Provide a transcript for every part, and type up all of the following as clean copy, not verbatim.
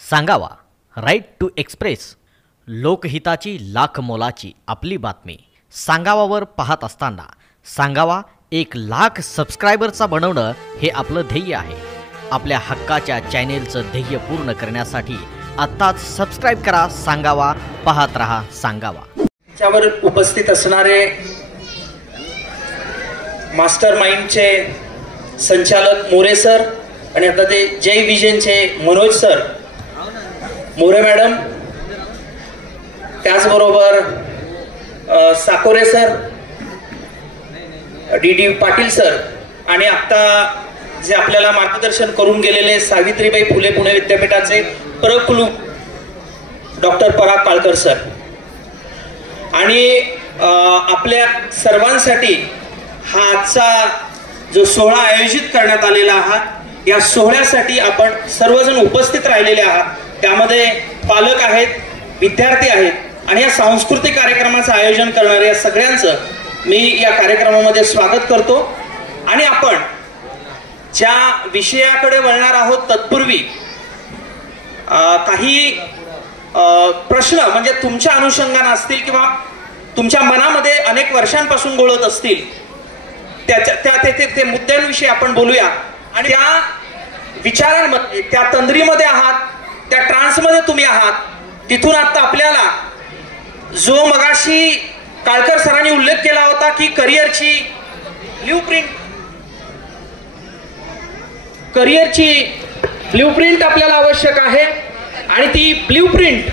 सांगावा right to express लोकहिताची lakh मोलाची आपली बातमी सांगावावर पाहत असताना सांगावा 1,00,000 सबस्क्रायबरचा बनवणं हे आपलं ध्येय आहे। आपल्या हक्काच्या चॅनेलचं ध्येय पूर्ण करण्यासाठी आत्ताच सबस्क्राइब करा सांगावा, पाहत रहा सांगावा। त्यावर उपस्थित असणारे मास्टर माइंडचे संचालक मोरे सर आणि आता ते जय विजनचे मनोज सर, मोरे मॅडम, त्याचबरोबर Sakore sir, D Patil sir आणि आता जे आपल्याला मार्गदर्शन करून गेलेले सावित्रीबाई फुले पुणे विद्यापीठाचे प्रकुलू डॉक्टर पराग काळकर सर आणि आपल्या सर्वांसाठी हा आजचा जो सोहळा आयोजित करण्यात आलेला आहात, या सोहळ्यासाठी आपण सर्वजण उपस्थित राहिलेले आहात। त्यामध्ये पालक आहेत, विद्यार्थी आहेत आणि या सांस्कृतिक कार्यक्रमाचं आयोजन करणाऱ्या या सगळ्यांचं मी या कार्यक्रमामध्ये स्वागत करतो। आणि आपण ज्या विषयाकडे वळणार आहोत तत्पूर्वी काही प्रश्न म्हणजे तुमच्या अनुषंगाने असतील किंवा तुमच्या मनामध्ये अनेक वर्षांपासून घोळत असतील, त्या मुद्द्यांविषयी आपण बोलूया। आणि त्या विचारांमध्ये, त्या तंद्रीमध्ये आहात, त्या ट्रान्समध्ये तुम्ही आहात, तिथून आता आपल्याला जो मगाशी काळकर सरांनी उल्लेख केला होता की करिअरची ब्ल्यूप्रिंट आपल्याला आवश्यक आहे आणि ती ब्ल्यूप्रिंट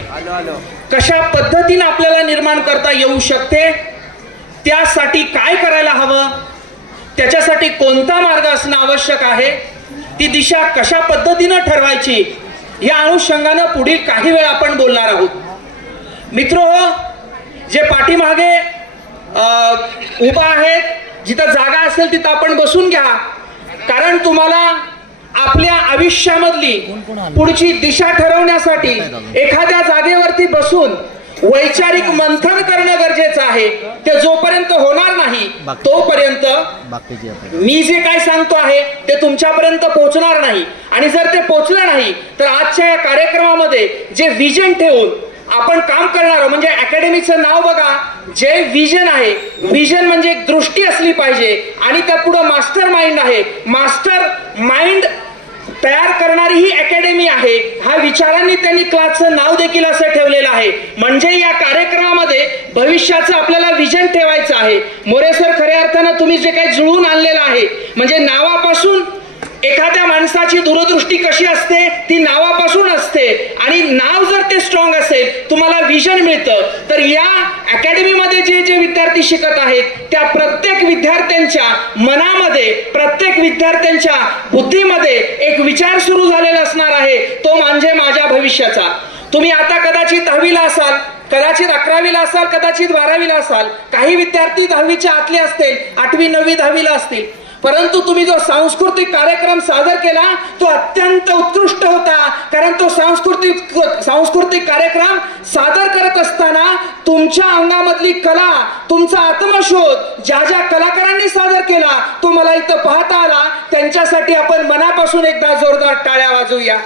कशा पद्धतीने आपल्याला निर्माण करता येऊ शकते, त्यासाठी काय करायला हवं, त्याच्यासाठी कोणता मार्ग असणं आवश्यक आहे, ती दिशा कशा पद्धतीने ठरवायची, या अनुषंगाने पुढील काही वेळ आपण बोलणार आहोत। मित्रहो, जे पाठीमागे उभा आहेत, जिथं जागा असेल तिथं आपण बसून घ्या, कारण तुम्हाला आपल्या आयुष्यामधली पुढची दिशा ठरवण्यासाठी एखाद्या जागेवरती बसून वैचारिक मंथन करणं गरजेचं आहे। ते जोपर्यंत होणार नाही तोपर्यंत मी जे काय सांगतो आहे ते तुमच्यापर्यंत पोहोचणार नाही। आणि जर ते पोहोचलं नाही तर आजच्या या कार्यक्रमामध्ये जे विजन ठेवून आपण काम करणार, म्हणजे अकॅडमीचं नाव बघा, जय विजन आहे। विजन म्हणजे एक दृष्टी असली पाहिजे आणि त्या पुढे मास्टर माइंड आहे। मास्टर माइंड तयार करणारी ही अकॅडमी आहे। हा विचारांनी त्यांनी क्लासचं नाव देखील असं ठेवलेलं आहे। म्हणजे या कार्यक्रमामध्ये भविष्याचं आपल्याला विजन ठेवायचं आहे। मोरे सर, खऱ्या अर्थानं तुम्ही जे काही जुळून आणलेलं आहे, म्हणजे नावापासून एखाद्या माणसाची दूरदृष्टी कशी असते ती नावापासून असते आणि नाव जर ते स्ट्रॉंग असेल तुम्हाला विजन मिळतं। तर या अकॅडमीमध्ये जे जे विद्यार्थी शिकत आहेत त्या प्रत्येक विद्यार्थ्यांच्या मनामध्ये, प्रत्येक विद्यार्थ्यांच्या बुद्धीमध्ये एक विचार सुरू झालेला असणार आहे, तो म्हणजे माझ्या भविष्याचा। तुम्ही आता कदाचित 10वीला असाल, कदाचित 11वीला असाल, कदाचित 12वीला असाल, काही विद्यार्थी 10वीच्या आतले असतील, 8वी 9वी 10वीला असतील, परंतु तुम्ही जो सांस्कृतिक कार्यक्रम सादर केला तो अत्यंत उत्कृष्ट होता। कारण तो सांस्कृतिक कार्यक्रम सादर करत असताना तुमच्या अंगामधली कला, तुमचा आत्मशोध ज्या ज्या कलाकारांनी सादर केला तो मला इथं पाहता आला। त्यांच्यासाठी आपण मनापासून एकदा जोरदार टाळ्या वाजवूया।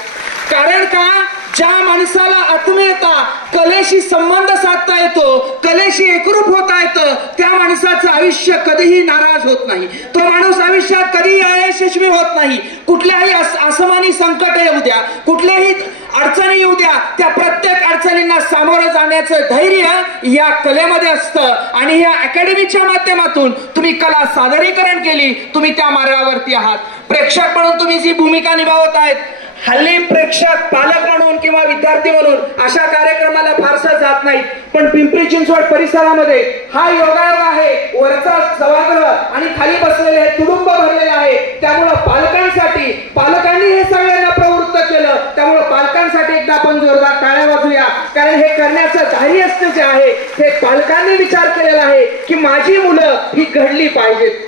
कारण का, ज्या माणसाला आत्मीयता, कलेशी संबंध साधता येतो, कलेशी एकरूप होता येतं, त्या माणसाचं आयुष्य कधीही नाराज होत नाही। तो माणूस आयुष्यात कधीही अयशस्वी होत नाही। कुठल्याही आसमानी संकट येऊ द्या, कुठल्याही अडचणी येऊ द्या, त्या प्रत्येक अडचणींना सामोरं जाण्याचं धैर्य या कलेमध्ये असतं। आणि या अकॅडमीच्या माध्यमातून तुम्ही कला सादरीकरण केली, तुम्ही त्या मार्गावरती आहात। प्रेक्षक म्हणून तुम्ही जी भूमिका निभावत आहेत, हल्ली प्रेक्षक पालक म्हणून किंवा विद्यार्थी म्हणून अशा कार्यक्रमाला फारसं जात नाहीत, पण पिंपरी चिंचवड परिसरामध्ये हा योगायोग आहे, वरचा सभागृह आणि खाली बसलेले हे तुडुंब भरलेलं आहे। त्यामुळं पालकांनी हे सगळ्यांना प्रवृत्त केलं, त्यामुळे पालकांसाठी एकदा आपण जोरदार टाळ्या वाजूया। कारण हे करण्याचं धैर्य जे आहे हे पालकांनी विचार केलेला आहे की माझी मुलं ही घडली पाहिजेत।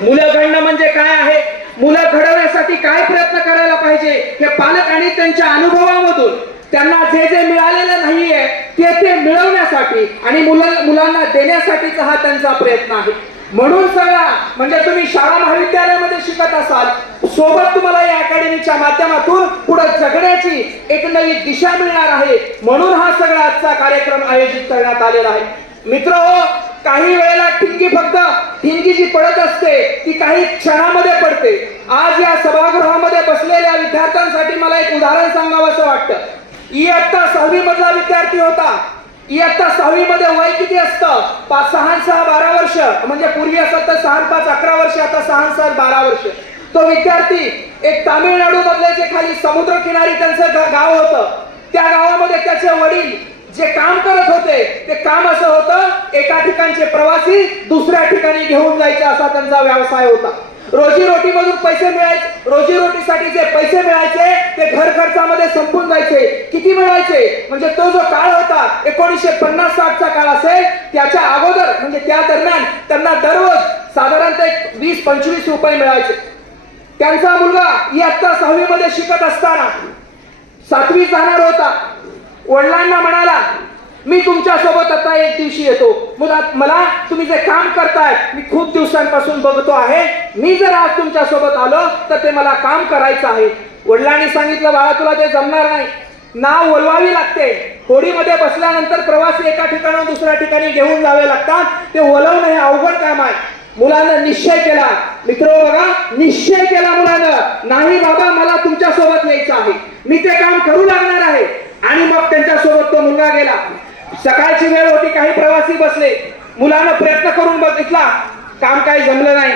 मुलं घडणं म्हणजे काय आहे, मुलं घडवण्यासाठी काय प्रयत्न करायला पाहिजे, हे पालक आणि त्यांच्या अनुभवामधून त्यांना जे जे मिळालेलं नाहीये ते मिळवण्यासाठी आणि मुलांना देण्यासाठीचा हा त्यांचा प्रयत्न आहे। म्हणून सगळा म्हणजे तुम्ही शाळा महाविद्यालयामध्ये शिकत असाल, सोबत तुम्हाला या अकॅडमीच्या माध्यमातून पुढे जगण्याची एक नवी दिशा मिळणार आहे. म्हणून हा सगळा आजचा कार्यक्रम आयोजित करण्यात आलेला आहे. मित्र हो, काही वेळेला ठिणगी जी पडत असते ती काही क्षणामध्ये पडते. आज या सभागृहामध्ये बसलेल्या विद्यार्थ्यांसाठी मला एक उदाहरण सांगावंसं वाटतं. इयत्ता 6वी मधला विद्यार्थी होता. इयत्ता 6वी मध्ये वय किती असतं? 6 12 वर्ष. म्हणजे पूर्वी असत तर 6 5 11 वर्ष, आता 6 7 12 वर्ष. तो विद्यार्थी एक तामिळनाडू मधले जे खाली समुद्र किनारी त्यांचं गाव होतं, त्या गावामध्ये त्याचे वडील जे काम करत होते ते काम असं होतं, एका ठिकाणचे प्रवासी दुसऱ्या ठिकाणी घेऊन जायचे असा त्यांचा व्यवसाय होता. रोजीरोटीमधून पैसे मिळायचे, रोजीरोटीसाठी जे पैसे मिळायचे ते घर खर्चामध्ये संपून जायचे. किती मिळायचे म्हणजे तो जो काळ होता 1950-60चा काळ असेल, त्याच्या अगोदर म्हणजे त्या दरम्यान त्यांना दररोज साधारणतः 20-25 रुपये मिळायचे. त्यांचा मुलगा इयत्ता 6वी मध्ये शिकत असताना 7वीत जाणार होता. वडिलांना म्हणाला, मी तुमच्या सोबत आता एक दिवशी येतो. मला तुम्ही जे काम करताय मी खूप दिवसांपासून बघतो आहे, मी जर आज तुमच्या सोबत आलो तर ते मला काम करायचं आहे. वडिलांनी सांगितलं, बाळा तुला ते जमणार नाही, नाव वलवावी लागते. होडीमध्ये बसल्यानंतर प्रवासी एका ठिकाणाहून दुसऱ्या ठिकाणी घेऊन जावे लागतात, ते वलवणं हे अवघड काम आहे. मुलानं निश्चय केला. मित्र बघा, निश्चय केला मुलानं, नाही बाबा मला तुमच्या सोबत यायचं आहे, मी ते काम करू लागणार आहे. आणि मग त्यांच्या सोबत तो मुलगा गेला. सकाळची वेळ होती, काही प्रवासी बसले. मुलानं प्रयत्न करून बघितला, काम काही जमलं नाही.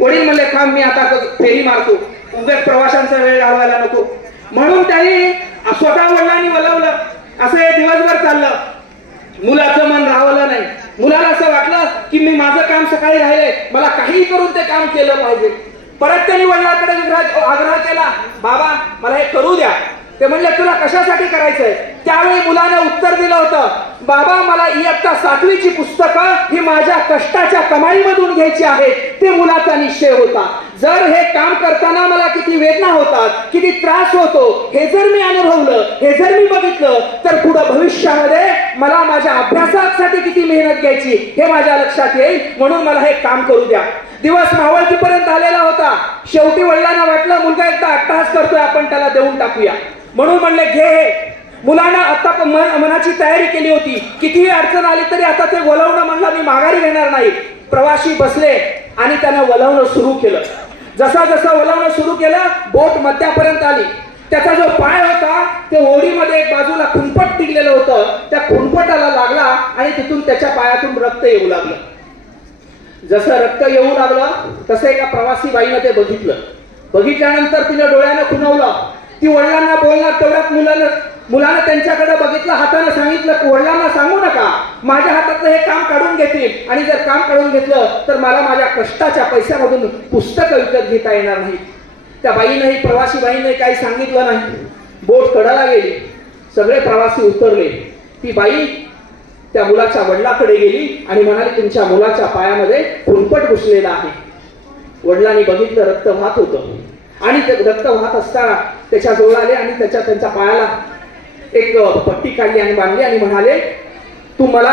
वडील म्हणले, थांब मी आता फेरी मारतो, उगाच प्रवाशांचा वेळ घालवायला नको. म्हणून त्यांनी स्वतः वडिलांनी वलवलं. असं हे दिवसभर चाललं. मुलाचं मन राहवलं नाही. मुलाला असं वाटलं की मी माझं काम सकाळी राहिले, मला काही करून ते काम केलं पाहिजे. परत त्यांनी वडिलांकडे आग्रह केला, बाबा मला हे करू द्या. ते म्हणले, तुला कशासाठी करायचंय? त्यावेळी मुलाने उत्तर दिलं होतं, बाबा मला इयत्ता 7वीची पुस्तकं ही माझ्या कष्टाच्या कमाईमधून घ्यायची आहेत. ते मुलाचा निश्चय होता. जर हे काम करताना मला किती वेदना होतात, किती त्रास होतो, हे जर मी अनुभवलं, हे जर मी बघितलं, तर पुढे भविष्यामध्ये मला माझ्या अभ्यासासाठी किती मेहनत घ्यायची हे माझ्या लक्षात येईल. म्हणून मला हे काम करू द्या. दिवस मावळतीपर्यंत आलेला होता. शेवटी वडिलांना वाटलं, मुलगा एकदा अट्टहास करतोय, आपण त्याला देऊन टाकूया. म्हणून म्हणले, घे हे. मुलांना आता मनाची तयारी केली होती. कितीही अडचण आली तरी आता ते वलवणं म्हणलं, मी माघारी घेणार नाही. प्रवासी बसले आणि त्यानं वलवणं सुरू केलं. जसा जसा वलवणं सुरू केलं, बोट मध्यापर्यंत आली. त्याचा जो पाय होता ते होडीमध्ये एक बाजूला खुनपट टिकलेलं होतं, त्या खुनपटाला लागला आणि तिथून त्याच्या पायातून रक्त येऊ लागलं. जसं रक्त येऊ लागलं तसं एका प्रवासी बाईनं ते बघितलं. बघितल्यानंतर तिने डोळ्यानं खुणवलं. ती वडिलांना बोलणार, तेवढ्यात मुलानं त्यांच्याकडे बघितलं, हाताने सांगितलं, वडिलांना सांगू नका, माझ्या हातातलं हे काम काढून घेतील आणि जर काम काढून घेतलं तर मला माझ्या कष्टाच्या पैशामधून पुस्तकं विकत घेता येणार नाही. त्या बाईनंही, प्रवासी बाईने काही सांगितलं नाही. बोट कडाला गेली. सगळे प्रवासी उतरले. ती बाई त्या मुलाच्या वडिलाकडे गेली आणि म्हणाली, तुमच्या मुलाच्या पायामध्ये खुनपट घुसलेला आहे. वडिलांनी बघितलं, रक्त वाहत होतं आणि ते रक्त वाहत असताना त्याच्या जवळ आले आणि त्यांच्या पायाला एक पट्टी काढली आणि बांधली आणि म्हणाले, तू मला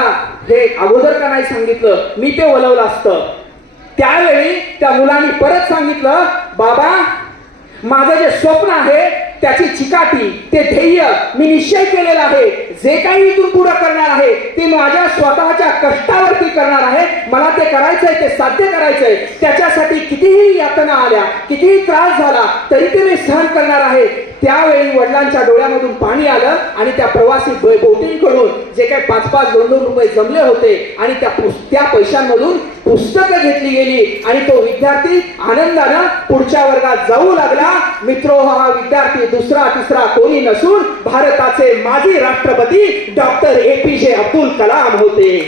हे अगोदर का नाही सांगितलं, मी ते वलवलं असतं. त्यावेळी त्या मुलांनी परत सांगितलं, बाबा माझं जे स्वप्न आहे त्याची चिकाटी, ते ध्येय मी निश्चय केलेला आहे. जे काही इथून पुढे करणार आहे ते माझ्या स्वतःच्या कष्टावरती करणार आहे. मला ते करायचंय, ते साध्य करायचंय. त्याच्यासाठी कितीही यातना आल्या, कितीही त्रास झाला तरी ते मी सहन करणार आहे. त्यावेळी वडिलांच्या डोळ्यामधून पाणी आलं आणि त्या प्रवासी बोटींकडून जे काही 5-5 2-2 रुपये जमले होते आणि त्या पैशांमधून पुस्तकं घेतली गेली आणि तो विद्यार्थी आनंदानं पुढच्या वर्गात जाऊ लागला. मित्रो, हा विद्यार्थी दुसरा तिसरा कोणी नसून भारताचे माजी राष्ट्रपती डॉक्टर APJ अब्दुल कलाम होते.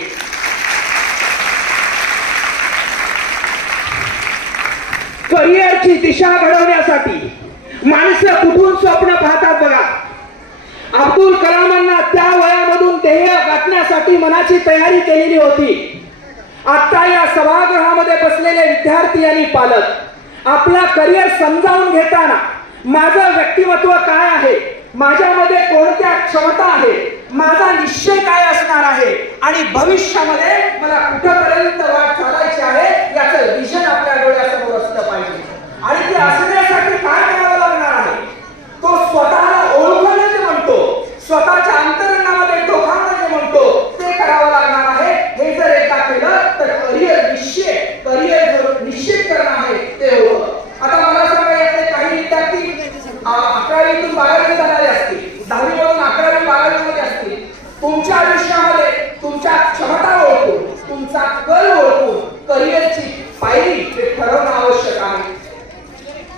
करिअरची दिशा घडवण्यासाठी माणसं कुठून स्वप्न पाहतात बघा. अब्दुल कलामांना त्या वयामधून ध्येय गाठण्यासाठी मनाची तयारी केलेली होती. आता या सभागृहामध्ये बसलेले विद्यार्थी आणि पालक आपला करिअर समजावून घेताना माझं व्यक्तिमत्व काय आहे, माझ्यामध्ये कोणत्या क्षमता आहे, माझा निश्चय काय असणार आहे आणि भविष्यामध्ये मला कुठपर्यंत वाट चालायची आहे याचं विजन आपल्या डोळ्यासमोर असलं पाहिजे. आणि ते असण्यासाठी काय करावं लागणार आहे, तो स्वतःला ओळखणं जे म्हणतो, स्वतःच्या अंतरंगामध्ये डोकावणं जे म्हणतो, ते करावं लागणार आहे. हे जर एकदा केलं तर करिअर निश्चित करणं आहे ते होतं. आता मला सांगा, यातले काही विद्यार्थी 11वीतून 12वी झालेले असतील, 10वीमधून 11वी 12वी मध्ये असतील. तुमच्या आयुष्यामध्ये तुमच्या क्षमता ओळखून, तुमचा कल ओळखून करिअरची पायरी ते ठरवणं आवश्यक आहे.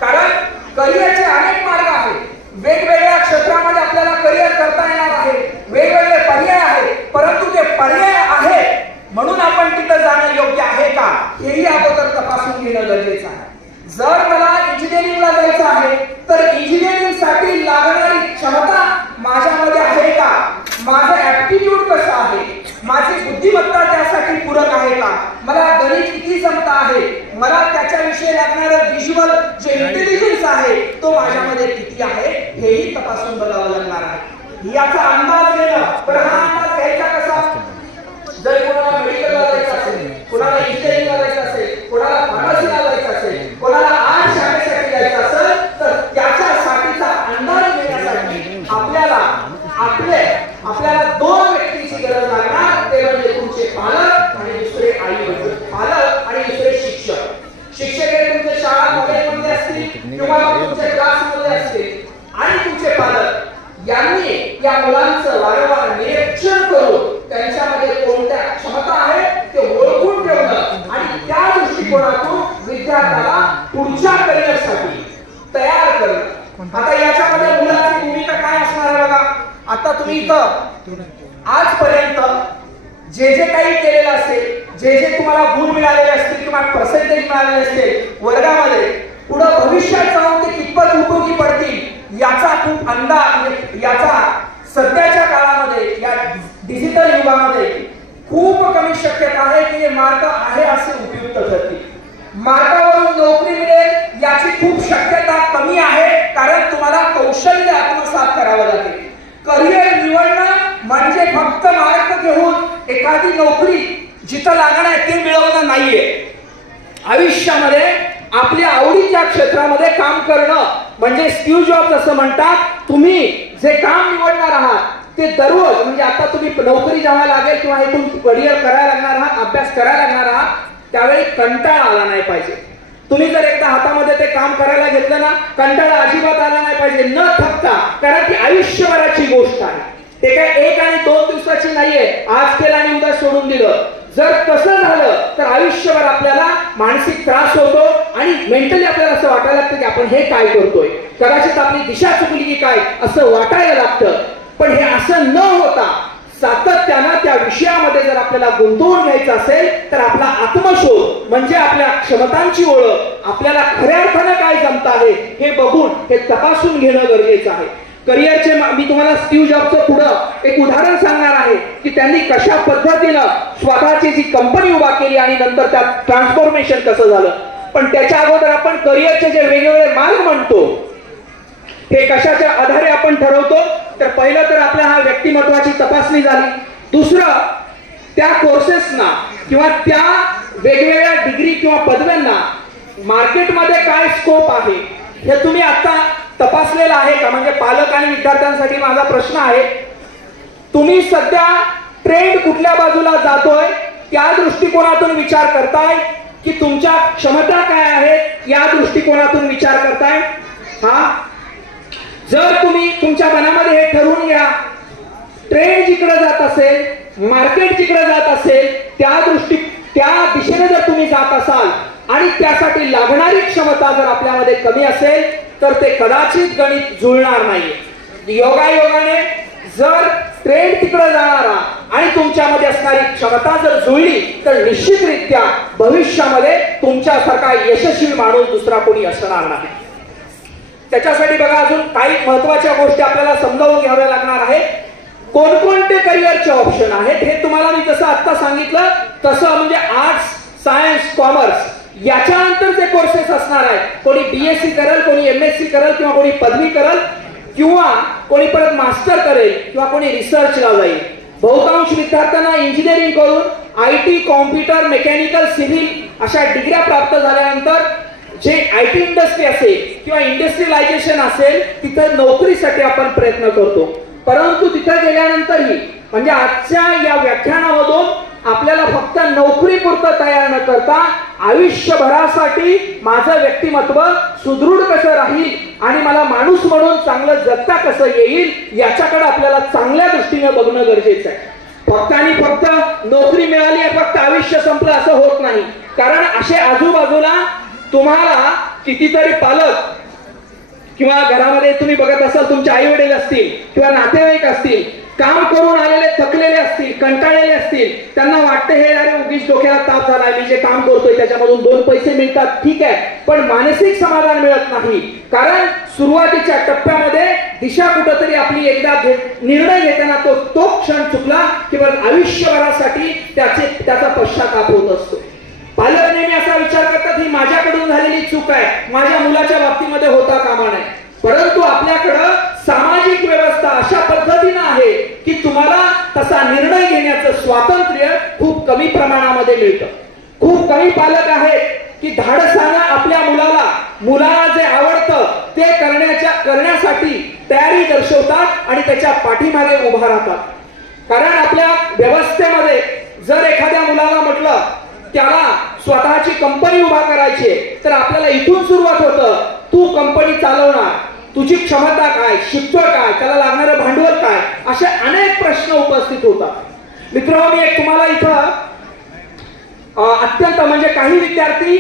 कारण करिअरचे अनेक मार्ग आहेत. वेगवेगळ्या क्षेत्रामध्ये आपल्याला करिअर करता येणार आहे. वेगवेगळे पर्याय आहेत. परंतु ते पर्याय आहेत म्हणून आपण तिथं जाणं योग्य आहे का, हेही अगोदर तपासून घेणं गरजेचं आहे. जर मला इंजिनिअरिंगला जायचं आहे तर इंजिनिअरिंग साठी लागणारी क्षमता माझ्यामध्ये आहे का, माझं ऍप्टिट्यूड कसं आहे, माझी बुद्धिमत्ता त्यासाठी पूरक आहे का, मला गणित किती जमता आहे, मला त्याच्याविषयी लागणारं व्हिज्युअल जे इंटेलिजन्स आहे तो माझ्यामध्ये किती आहे, हेही तपासून बघावं लागणार आहे. याचा अंदाज घेणं, पण हा अंदाज घ्यायचा कसा, जर कोणाला मेडिकलला जायचं असेल, कोणाला इंजिनिअरिंगला जायचं असेल, कोणाला फार्मसीला जायचं असेल, कोणाला आर्ट शाखेसाठी जायचं असेल, तर त्याच्यासाठीचा अंदाज घेण्यासाठी आपल्याला दोन व्यक्तीची गरज लागणार. ते म्हणजे तुमचे पालक आणि दुसरे आई वडील. पालक आणि दुसरे शिक्षक. शिक्षक हे तुमच्या शाळा कॉलेजमध्ये असतील किंवा तुमच्या क्लासमध्ये असतील आणि तुमचे पालक यांनी या मुलांचं वारंवार निरीक्षण करून त्यांच्यामध्ये कोणत्या क्षमता आहेत ते ओळखून ठेवणं आणि त्या दृष्टिकोनातून विद्यार्थ्याला पुढच्या करिअरसाठी तयार करणं. आता याच्यामध्ये मुलाची भूमिका काय असणार आहे बघा. आता तुम्ही इथं आजपर्यंत जे जे काही केलेलं असेल, जे जे तुम्हाला गुण मिळालेले असतील किंवा पर्सेंटेज मिळालेले असतील वर्गामध्ये, पुढे भविष्यात जाऊन ते कितपत उपयोगी पडतील याचा खूप अंदाज, याचा सध्याच्या काळामध्ये या डिजिटल युगामध्ये खूप कमी शक्यता आहे की हे मार्क आहे असे उपयुक्त ठरतील. मार्कावरून नोकरी मिळेल याची खूप शक्यता कमी आहे, कारण तुम्हाला कौशल्य आत्मसात करावं लागेल. करिअर निवडणं म्हणजे फक्त मार्क घेऊन एखादी नोकरी जिथं लागणार आहे ते मिळवणं नाहीये. आयुष्यामध्ये आपल्या आवडीच्या क्षेत्रामध्ये काम करणं म्हणजे स्किल जॉब असं म्हणतात. तुम्ही जे काम निवडणार आहात ते दररोज, म्हणजे आता तुम्ही नोकरी जेव्हा लागेल किंवा इथून करिअर करायला लागणार आहात, अभ्यास करायला लागणार आहात, त्यावेळी कंटाळा आला नाही पाहिजे. तुम्ही जर एकदा हातामध्ये ते काम करायला घेतलं ना, कंटाळा अजिबात आला नाही पाहिजे, न थकता. कारण ती आयुष्यभराची गोष्ट आहे. ते काय 1 आणि 2 दिवसाची नाहीये, आज केलं आणि उद्या सोडून दिलं. जर तसं झालं तर आयुष्यभर आपल्याला मानसिक त्रास होतो आणि मेंटली आपल्याला असं वाटायला लागतं की आपण हे काय करतोय, कदाचित आपली दिशा चुकली की काय असं वाटायला लागतं. पण हे असं न होता सातत्यानं त्या विषयामध्ये जर आपल्याला गुंतवून घ्यायचं असेल तर आपला आत्मशोध म्हणजे आपल्या क्षमतांची ओळख, आपल्याला खऱ्या अर्थानं काय जमत आहे हे बघून हे तपासून घेणं गरजेचं आहे. करिअरचे मी तुम्हाला स्टीव्ह जॉबचं पुढं एक उदाहरण सांगणार आहे की त्यांनी कशा पद्धतीनं स्वतःची जी कंपनी उभा केली आणि नंतर त्यात ट्रान्सफॉर्मेशन कसं झालं. पण त्याच्या अगोदर आपण करिअरचे जे वेगवेगळे मार्ग म्हणतो हे कशाच्या आधारे आपण ठरवतो, तर पहिलं तर आपल्या हा व्यक्तिमत्वाची तपासणी झाली. दुसरं त्या कोर्सेसना किंवा त्या वेगवेगळ्या डिग्री किंवा पदव्यांना मार्केटमध्ये काय स्कोप आहे हे तुम्ही आता तपासलेलं आहे का. म्हणजे पालक आणि विद्यार्थ्यांसाठी माझा प्रश्न आहे, तुम्ही सध्या ट्रेंड कुठल्या बाजूला जातोय त्या दृष्टिकोनातून विचार करताय की तुमच्या क्षमता काय आहेत या दृष्टिकोनातून विचार करताय. हा, जर तुम्ही तुमच्या मनामध्ये हे ठरवून घ्या, ट्रेंड जिकडे जात असेल, मार्केट जिकडे जात असेल त्या दिशेने जर तुम्ही जात असाल आणि त्यासाठी लागणारी क्षमता जर आपल्यामध्ये कमी असेल तर ते कदाचित गणित जुळणार नाही. योगायोगाने जर ट्रेंड तिकडे जाणारा आणि तुमच्यामध्ये असणारी क्षमता जर जुळली तर निश्चितरित्या भविष्यामध्ये तुमच्यासारखा यशस्वी माणूस दुसरा कोणी असणार नाही. त्याच्यासाठी बघा अजून काही महत्वाच्या गोष्टी आपल्याला समजावून घ्याव्या लागणार आहे. कोणकोणते करिअरचे ऑप्शन आहेत हे तुम्हाला मी जसं आता सांगितलं तसं, म्हणजे आर्ट्स, सायन्स, कॉमर्स याच्यानंतर जे कोर्सेस असणार आहेत, कोणी बीएससी करेल, कोणी एमएससी करेल किंवा कोणी पदवी करेल, किंवा कोणी परत मास्टर करेल किंवा कोणी रिसर्चला जाईल. बहुतांश विद्यार्थ्यांना इंजिनिअरिंग करून IT, कॉम्प्युटर, मेकॅनिकल, सिव्हिल अशा डिग्र्या प्राप्त झाल्यानंतर जे IT इंडस्ट्री असेल किंवा इंडस्ट्रियलायझेशन असेल तिथं नोकरीसाठी आपण प्रयत्न करतो. परंतु तिथं गेल्यानंतरही म्हणजे आजच्या या व्याख्यानामधून आपल्याला फक्त नोकरीपुरतं तयार न करता आयुष्यभरासाठी माझं व्यक्तिमत्व सुदृढ कसं राहील आणि मला माणूस म्हणून चांगलं जगता कसं येईल याच्याकडे आपल्याला चांगल्या दृष्टीने बघणं गरजेचं आहे. फक्त आणि फक्त नोकरी मिळाली आणि फक्त आयुष्य संपलं असं होत नाही. कारण असे आजूबाजूला तुम्हाला कितीतरी पालक किंवा घरामध्ये तुम्ही बघत असाल तुमचे आई वडील असतील किंवा नातेवाईक असतील, काम करून आलेले थकलेले असतील, कंटाळलेले असतील. त्यांना वाटते हे अरे उगीच डोक्याला ताप झालाय, मी जे काम करतोय त्याच्यामधून 2 पैसे मिळतात ठीक आहे, पण मानसिक समाधान मिळत नाही. कारण सुरुवातीच्या टप्प्यामध्ये दिशा कुठंतरी आपली एकदा निर्णय घेताना तो क्षण चुकला की बरं आयुष्यभरासाठी त्याचा पश्चाताप होत असतो. पालक नेहमी असा विचार करतात ही माझ्याकडून झालेली चूक आहे, माझ्या मुलाच्या बाबतीमध्ये होता कामा नये. परंतु आपल्याकडं सामाजिक व्यवस्था अशा पद्धतीनं आहे की तुम्हाला तसा निर्णय घेण्याचं स्वातंत्र्य खूप कमी प्रमाणामध्ये मिळतं. खूप कमी पालक आहेत की धाडसानं आपल्या मुलाला जे आवडतं ते करण्यासाठी तयारी दर्शवतात आणि त्याच्या पाठीमागे उभा राहतात. कारण आपल्या व्यवस्थेमध्ये जर एखाद्या मुलाला म्हटलं त्याला स्वतःची कंपनी उभा करायची तर आपल्याला इथून सुरुवात होतं. तू कंपनी चालवणार, तुझी क्षमता काय, शिकतो काय, त्याला लागणारं भांडवल काय, असे अनेक प्रश्न उपस्थित होतात. मित्रांनो, मी एक तुम्हाला इथं अत्यंत म्हणजे काही विद्यार्थी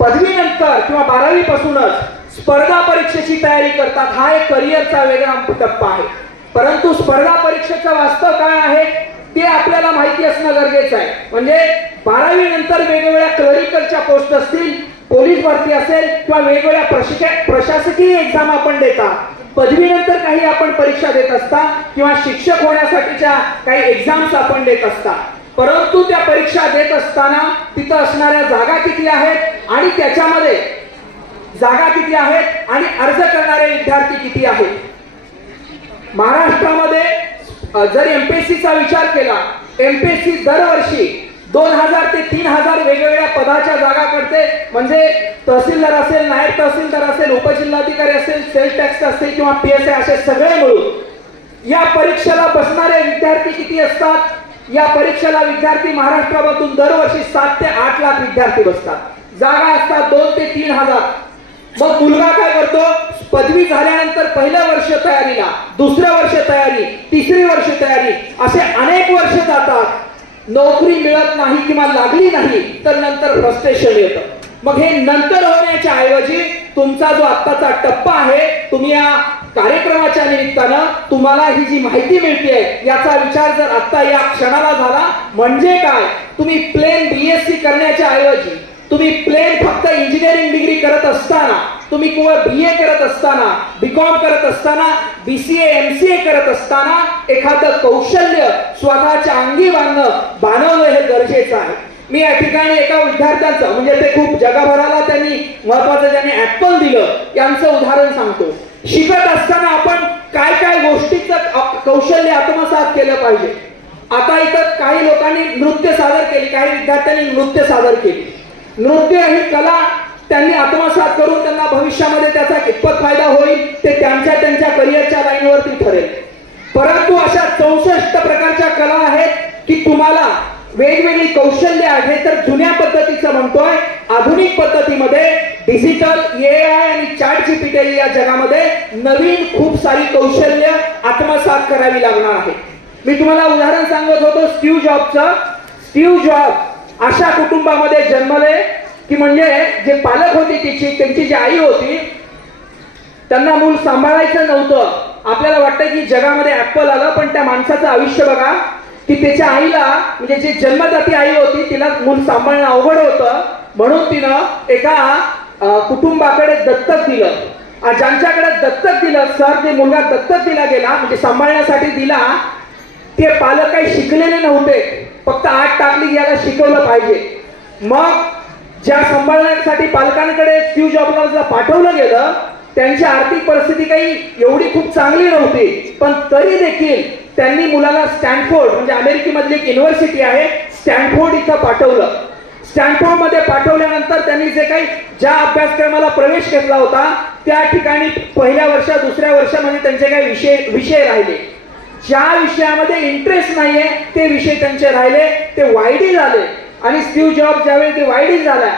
पदवीनंतर किंवा 12वी पासूनच स्पर्धा परीक्षेची तयारी करतात. हा एक करिअरचा वेगळा टप्पा आहे. परंतु स्पर्धा परीक्षेचं वास्तव काय आहे ते आपल्याला माहिती असणं गरजेचं आहे. म्हणजे 12वी नंतर वेगवेगळ्या क्लरिकलच्या पोस्ट असतील, पोलीस भरती असेल किंवा वेगवेगळ्या प्रशासकीय एक्झाम आपण देता. पदवीनंतर काही आपण परीक्षा देत असता किंवा शिक्षक होण्यासाठीच्या काही एक्झाम्स आपण देत असता. परंतु त्या परीक्षा देत असताना तिथं असणाऱ्या जागा किती आहेत आणि त्याच्यामध्ये जागा किती आहेत आणि अर्ज करणारे विद्यार्थी किती आहेत. महाराष्ट्रामध्ये जर MPSCचा विचार केला, MPSC दरवर्षी 2000 ते 3000 वेगवेगळ्या पदाच्या जागा करते. म्हणजे तहसीलदार असेल, नायब तहसीलदार असेल, उपजिल्हाधिकारी असेल, सेल्स टॅक्स असेल किंवा PSI असे सगळे मिळून या परीक्षेला बसणारे विद्यार्थी किती असतात. या परीक्षेला विद्यार्थी महाराष्ट्रामधून दरवर्षी 7 ते 8 लाख विद्यार्थी बसतात. जागा असतात 2 ते 3000. मग मुलगा काय करतो, पदवी झाल्यानंतर पहिलं वर्ष तयारीला, दुसरं वर्ष तयारी, तिसरी वर्ष तयारी, असे अनेक वर्ष जातात. नोकरी मिळत नाही किंवा लागली नाही तर नंतर फ्रस्ट्रेशन येतं. मग हे नंतर होण्याच्या ऐवजी तुमचा जो आत्ताचा टप्पा आहे, तुम्ही या कार्यक्रमाच्या निमित्तानं तुम्हाला ही जी माहिती मिळते याचा विचार जर आता या क्षणाला झाला म्हणजे काय, तुम्ही प्लेन BSc करण्याच्या ऐवजी तुम्ही प्लेन फक्त इंजिनिअरिंग डिग्री करत असताना, तुम्ही किंवा BA करत असताना, BCom करत असताना, BCA MCA करत असताना एखादं कौशल्य स्वतःच्या अंगी बांधणं हे गरजेचं आहे. मी या ठिकाणी एका विद्यार्थ्याचं म्हणजे ते खूप जगभराला त्यांनी महत्वाचं ज्यांनी ऍपल दिलं यांचं उदाहरण सांगतो. शिकत असताना आपण काय काय गोष्टीचं कौशल्य आत्मसात केलं पाहिजे. आता इथं काही लोकांनी नृत्य सादर केली, काही विद्यार्थ्यांनी नृत्य सादर केली. नृत्य ही कला त्यांनी आत्मसात करून त्यांना भविष्यामध्ये त्याचा कितपत फायदा होईल ते त्यांच्या करिअरच्या लाईनवरती ठरेल. परंतु अशा 64 प्रकारच्या कला आहेत की तुम्हाला वेगवेगळी कौशल्य आहे. तर जुन्या पद्धतीचं म्हणतोय, आधुनिक पद्धतीमध्ये डिजिटल AI आणि ChatGPT या जगामध्ये नवीन खूप सारी कौशल्य आत्मसात करावी लागणार आहे. मी तुम्हाला उदाहरण सांगत होतो स्टीव्ह जॉबचं. स्टीव्ह जॉब अशा कुटुंबामध्ये जन्मले की म्हणजे जे पालक होती त्यांची जी आई होती त्यांना मूल सांभाळायचं नव्हतं. आपल्याला वाटतं की जगामध्ये ऍपल आलं, पण त्या माणसाचं आयुष्य बघा की त्याच्या आईला म्हणजे जी जन्मदाती आई होती तिला मूल सांभाळणं अवघड होतं. म्हणून तिनं एका कुटुंबाकडे दत्तक दिलं. ज्यांच्याकडे दत्तक दिलं सर ते मुलगा दत्तक दिला गेला म्हणजे सांभाळण्यासाठी दिला, ते पालक काही शिकलेले नव्हते, फक्त आत टाकली की याला शिकवलं पाहिजे. मग ज्या सांभाळण्यासाठी पालकांकडे स्टीव्ह जॉबला पाठवलं गेलं त्यांची आर्थिक परिस्थिती काही एवढी खूप चांगली नव्हती, पण तरी देखील त्यांनी मुलाला स्टॅनफोर्ड म्हणजे अमेरिकेमधली एक युनिव्हर्सिटी आहे स्टॅनफोर्ड इथं पाठवलं. स्टॅनफोर्ड मध्ये पाठवल्यानंतर त्यांनी जे काही ज्या अभ्यासक्रमाला प्रवेश घेतला होता त्या ठिकाणी पहिल्या वर्षात दुसऱ्या वर्षामध्ये त्यांचे काही विषय राहिले. ज्या विषयामध्ये इंटरेस्ट नाहीये ते विषय त्यांचे राहिले, ते वायडी झाले. आणि स्टीव्ह जॉब ज्यावेळी ते वायडी झाला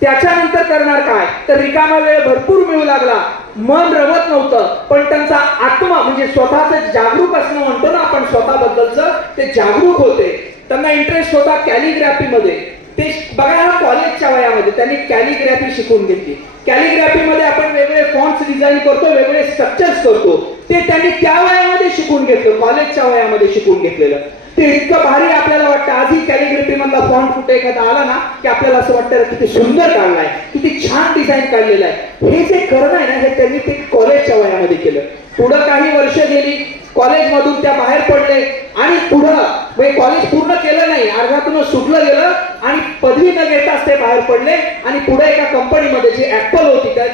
त्याच्यानंतर करणार काय, तर रिकामा वेळ भरपूर मिळू लागला, मन रमत नव्हतं, पण त्यांचा आत्मा म्हणजे स्वतःच जागरूक असणं म्हणतो ना आपण स्वतःबद्दलचं, ते जागरूक होते. त्यांना इंटरेस्ट होता कॅलिग्राफी मध्ये. ते बघा कॉलेजच्या वयामध्ये त्यांनी कॅलिग्राफी शिकून घेतली. कॅलिग्राफी मध्ये आपण वेगवेगळे फॉन्ट्स डिझाईन करतो, वेगवेगळे स्ट्रक्चर्स करतो, ते त्यांनी त्या वयामध्ये शिकून घेतलं, कॉलेजच्या वयामध्ये शिकून घेतलेलं. ते इतकं भारी आपल्याला वाटतं. आजही कॅलिग्राफी मधला फॉन्ट कुठे एखादा आला ना की आपल्याला असं वाटतं किती सुंदर काढलाय, किती छान डिझाईन काढलेलं आहे. हे जे करणं आहे ना हे त्यांनी ते कॉलेजच्या वयामध्ये केलं. पुढं काही वर्ष गेली, कॉलेजमधून त्या बाहेर पडले आणि पुढं कॉलेज पूर्ण केलं नाही, अर्ध्यातूनच सुटलं गेलं आणि पदवी न घेताच ते बाहेर पडले आणि पुढे एका कंपनीमध्ये जी ऍपल होती त्या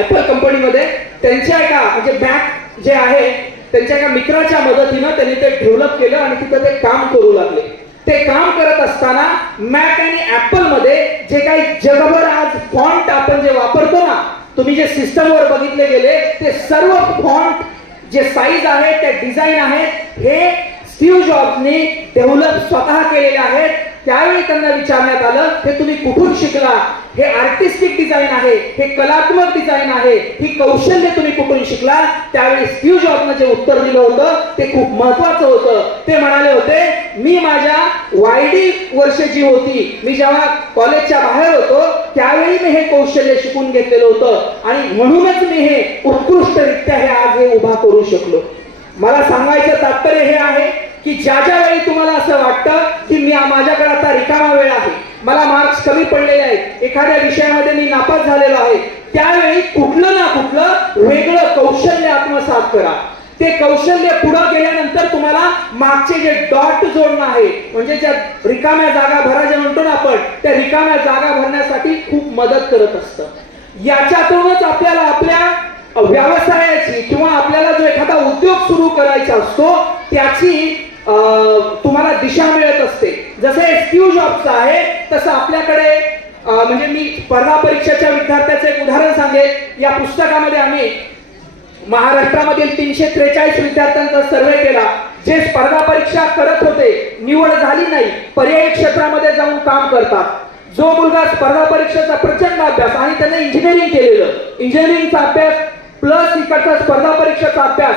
ऍपल कंपनीमध्ये त्यांच्या एका म्हणजे बॅक जे आहे त्यांच्या एका मित्राच्या मदतीनं त्यांनी ते डेव्हलप केलं आणि तिथं ते काम करू लागले. ते काम करत असताना मॅक आणि ऍपल मध्ये जे काही जगभर आज फॉन्ट आपण जे वापरतो ना, तुम्ही जे सिस्टमवर बघितले गेले ते सर्व फॉन्ट जे साईज आहे त्या डिझाईन आहेत हे स्टीव्ह जॉब्सनी डेव्हलप स्वतः केलेले आहेत. त्यावेळी त्यांना विचारण्यात आलं हे तुम्ही कुठून शिकला, हे आर्टिस्टिक डिझाईन आहे, हे कलात्मक डिझाईन आहे, ही कौशल्य तुम्ही कुठून शिकला. त्यावेळी स्टीव्ह जॉबनं जे उत्तर दिलं होतं ते खूप महत्वाचं होतं. ते म्हणाले होते मी माझ्या वायडी वर्ष जी होती, मी जेव्हा कॉलेजच्या बाहेर होतो त्यावेळी मी हे कौशल्य शिकून घेतलेलं होतं आणि म्हणूनच मी हे उत्कृष्टरित्या हे आज हे उभा करू शकलो. मला सांगायचं तात्पर्य हे आहे की ज्या ज्या वेळी तुम्हाला असं वाटतं की माझ्याकडे आता रिकामा वेळ आहे, मला मार्क्स कमी पडलेले आहेत, एखाद्या विषयामध्ये मी नापास झालेलो आहे, त्यावेळी कुठलं ना कुठलं वेगळं कौशल्य आत्मसात करा. ते कौशल्य पुढे गेल्यानंतर तुम्हाला मागचे जे डॉट जोडणं आहे म्हणजे ज्या रिकाम्या जागा भरा जे म्हणतो ना आपण, त्या रिकाम्या जागा भरण्यासाठी खूप मदत करत असतं. याच्यातूनच आपल्याला आपल्या व्यवसायाची किंवा आपल्याला जो एखादा उद्योग सुरू करायचा असतो त्याची तुम्हाला दिशा मिळत असते. जसं स्टीव्ह जॉबचं आहे तसं आपल्याकडे म्हणजे मी स्पर्धा परीक्षेच्या विद्यार्थ्याचं एक उदाहरण सांगेन. या पुस्तकामध्ये आम्ही महाराष्ट्रामधील 343 विद्यार्थ्यांचा सर्वे केला जे स्पर्धा परीक्षा करत होते, निवड झाली नाही, पर्यायी क्षेत्रामध्ये जाऊन काम करतात. जो मुलगा स्पर्धा परीक्षेचा प्रचंड अभ्यास आणि त्याने इंजिनिअरिंग केलेलं, इंजिनिअरिंगचा अभ्यास प्लस इकडचा स्पर्धा परीक्षेचा अभ्यास,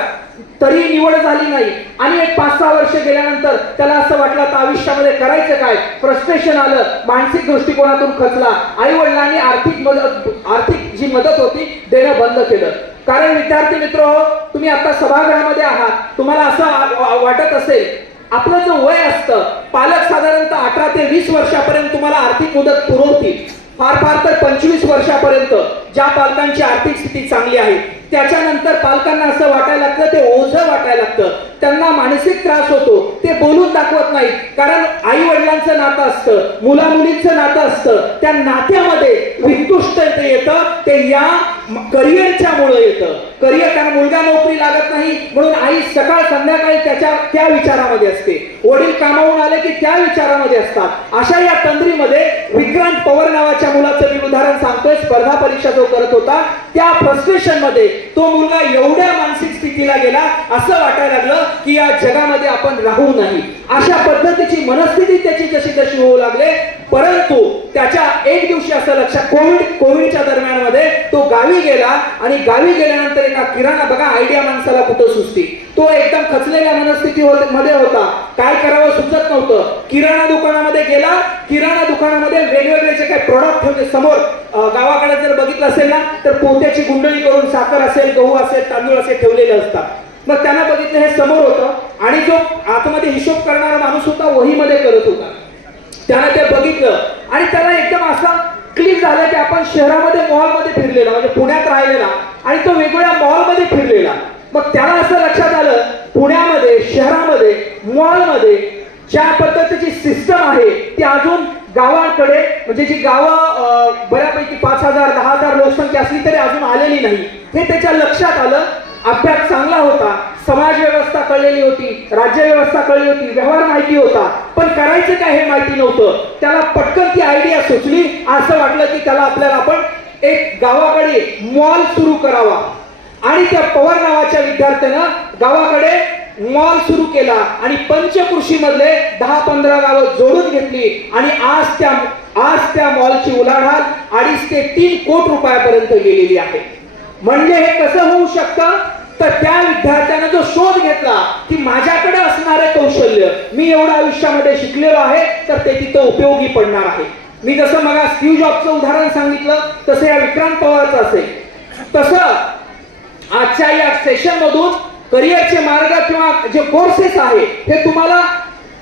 तरी निवड झाली नाही आणि एक 5-6 वर्ष गेल्यानंतर त्याला असं वाटलं आता आयुष्यामध्ये करायचं काय, फ्रस्ट्रेशन आलं, मानसिक दृष्टिकोनातून खचला, आई वडिलांनी आर्थिक जी मदत होती देणं बंद केलं. कारण विद्यार्थी मित्र हो, तुम्ही आता सभागृहामध्ये आहात, तुम्हाला असं वाटत असेल आपलं जो वय असतं, पालक साधारणतः 18 ते 20 वर्षापर्यंत तुम्हाला आर्थिक मुदत पुरवतील, फार फार तर 25 वर्षापर्यंत ज्या पालकांची आर्थिक स्थिती चांगली आहे. त्याच्यानंतर पालकांना असं वाटायला लागतं, ते ओझं वाटायला लागतं, त्यांना मानसिक त्रास होतो, ते बोलून दाखवत नाहीत. कारण आई वडिलांचं नातं असतं, मुला मुलींचं नातं असतं, त्या नात्यामध्ये विकृष्टता येतं, ते या करिअरच्या मुळे येतं. करिअर कारण मुलगा नोकरी लागत नाही म्हणून आई सकाळ संध्याकाळी त्या विचारामध्ये असते, वडील कामावून आले की त्या विचारामध्ये असतात. अशा या तंद्रीमध्ये विक्रांत पवार नावाच्या मुलाचं मी उदाहरण सांगतोय. स्पर्धा परीक्षा जो करत होता त्या फ्रस्ट्रेशन मध्ये तो मुलगा एवढ्या मानसिक स्थितीला गेला असं वाटायला लागलं की या जगामध्ये आपण राहू नाही. अशा पद्धतीची मनस्थिती त्याची जशी जशी होऊ लागले. परंतु त्याच्या एक दिवशी असं लक्षात कोविडच्या दरम्यान मध्ये तो गावी गेला आणि गावी गेल्यानंतर एका किराणा, बघा आयडिया माणसाला कुठं सुचते, तो एकदम खचलेल्या मनस्थितीमध्ये होता, काय करावं सुचत नव्हतं. किराणा दुकानामध्ये गेला, किराणा दुकानामध्ये वेगवेगळे जे काही प्रोडक्ट होते समोर, गावाकडे जर बघितलं असेल ना तर पोत्याची गुंडळी करून साखर असेल, गहू असेल, तांदूळ असेल ठेवलेले असतात. मग त्यांना बघितलं हे समोर होतं आणि जो आतमध्ये हिशोब करणारा माणूस होता वहीमध्ये करत होता. त्याने ते बघितलं आणि त्याला एकदम असं क्लिक झालं की आपण शहरामध्ये मॉलमध्ये फिरलेला, म्हणजे पुण्यात राहिलेला आणि तो वेगवेगळ्या मॉलमध्ये फिरलेला. मग त्याला असं लक्षात आलं पुण्यामध्ये, शहरामध्ये, मॉलमध्ये ज्या पद्धतीची सिस्टम आहे ती अजून गावाकडे म्हणजे जी गावं बऱ्यापैकी 5,000-10,000 लोकसंख्या असली तरी अजून आलेली नाही. हे त्याच्या लक्षात आलं. अभ्यास चांगला होता, समाज व्यवस्था कळलेली होती, राज्य व्यवस्था कळली होती, व्यवहार माहिती होता, पण करायचं काय हे माहिती नव्हतं. त्याला पटकन ती आयडिया सुचली. असं वाटलं की त्याला आपल्याला आपण एक गावाकडे मॉल सुरू करावा. आणि त्या पवार नावाच्या विद्यार्थ्यानं गावाकडे मॉल सुरू केला आणि पंचकृषी मधले 10-15 गावं जोडून घेतली आणि आज त्या मॉलची उलाढाल 2.5 ते 3 कोटी रुपयापर्यंत गेलेली आहे. म्हणजे हे कसं होऊ शकतं, तर त्या विद्यार्थ्यानं जो शोध घेतला की माझ्याकडे असणारे कौशल्य, मी एवढं आयुष्यामध्ये शिकलेलो आहे, तर ते तिथं उपयोगी पडणार आहे. मी जसं मग स्टीव्ह जॉबचं उदाहरण सांगितलं तसं या विक्रांत पवारचं असेल. तसं आजच्या या सेशन मधून करिअरचे मार्ग किंवा जे कोर्सेस आहे हे तुम्हाला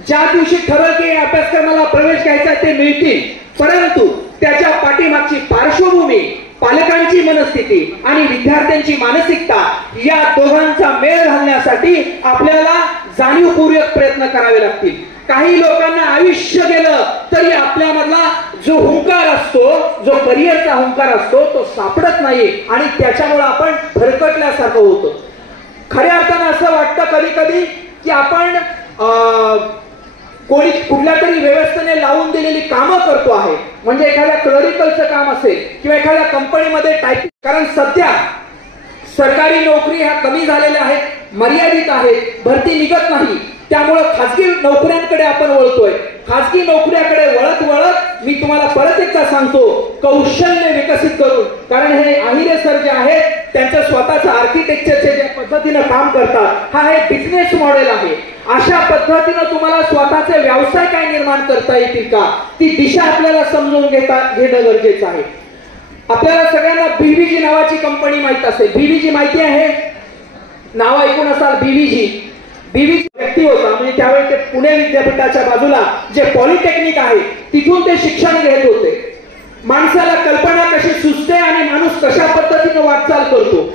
ज्या दिवशी ठरल की अभ्यासक्रमाला प्रवेश घ्यायचा ते मिळतील, परंतु त्याच्या पाठीमागची पार्श्वभूमी, पालकांची मनस्थिती आणि विद्यार्थ्यांची मानसिकता या दोघांचा मेळ घालण्यासाठी आपल्याला जाणीवपूर्वक प्रयत्न करावे लागतील. काही लोकांना आयुष्य गेलं तरी आपल्यामधला जो हुंकार असतो, जो करिअरचा हुंकार असतो, तो सापडत नाही आणि त्याच्यामुळे आपण भरकटल्यासारखं होतं. खऱ्या अर्थानं असं वाटतं कधी कधी की आपण कोणी कुठल्या तरी व्यवस्थेने लावून दिलेली कामं करतो आहे. म्हणजे एखाद्या क्लरिकलचं काम असेल किंवा एखाद्या कंपनीमध्ये टायपिंग, कारण सध्या सरकारी नोकरी ह्या कमी झालेल्या आहेत, मर्यादित आहेत, भरती निघत नाही. त्यामुळे खासगी नोकऱ्यांकडे आपण वळतोय. खासगी नोकऱ्याकडे वळत वळत मी तुम्हाला परत एकदा सांगतो, कौशल्य विकसित करून, कारण हे आहिरे सर जे आहेत त्यांचं स्वतःचं आर्किटेक्चरचे ज्या पद्धतीनं काम करतात, हा एक बिझनेस मॉडेल आहे. अशा पद्धतीनं तुम्हाला स्वतःचे व्यवसाय काय निर्माण करता येतील का, ती दिशा आपल्याला समजून घेणं गरजेचं आहे. आपल्याला सगळ्यांना बीव्हीजी नावाची कंपनी माहित असेल. बीव्हीजी माहिती आहे, नाव ऐकून असाल. बीव्हीजी व्यक्ती होता, म्हणजे त्यावेळी ते पुणे विद्यापीठाच्या बाजूला जे पॉलिटेक्निक आहे तिथून ते शिक्षण घेत होते. माणसाला कल्पना कशी सुचते आणि माणूस कशा पद्धतीने वाटचाल करतो.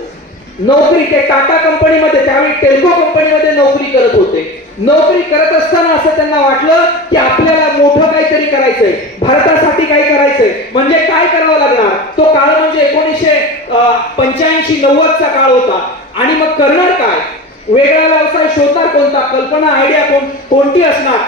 नोकरी ते टाटा कंपनीमध्ये, त्यावेळी टेल्को कंपनीमध्ये नोकरी करत होते. नोकरी करत असताना असं त्यांना वाटलं की आपल्याला मोठं काहीतरी करायचंय, भारतासाठी काय करायचंय. म्हणजे काय करावं लागणार. तो काळ म्हणजे 1985-90चा काळ होता. आणि मग करणार काय, वेगळा व्यवसाय शोधणार कोणता, कल्पना आयडिया कोणती असणार.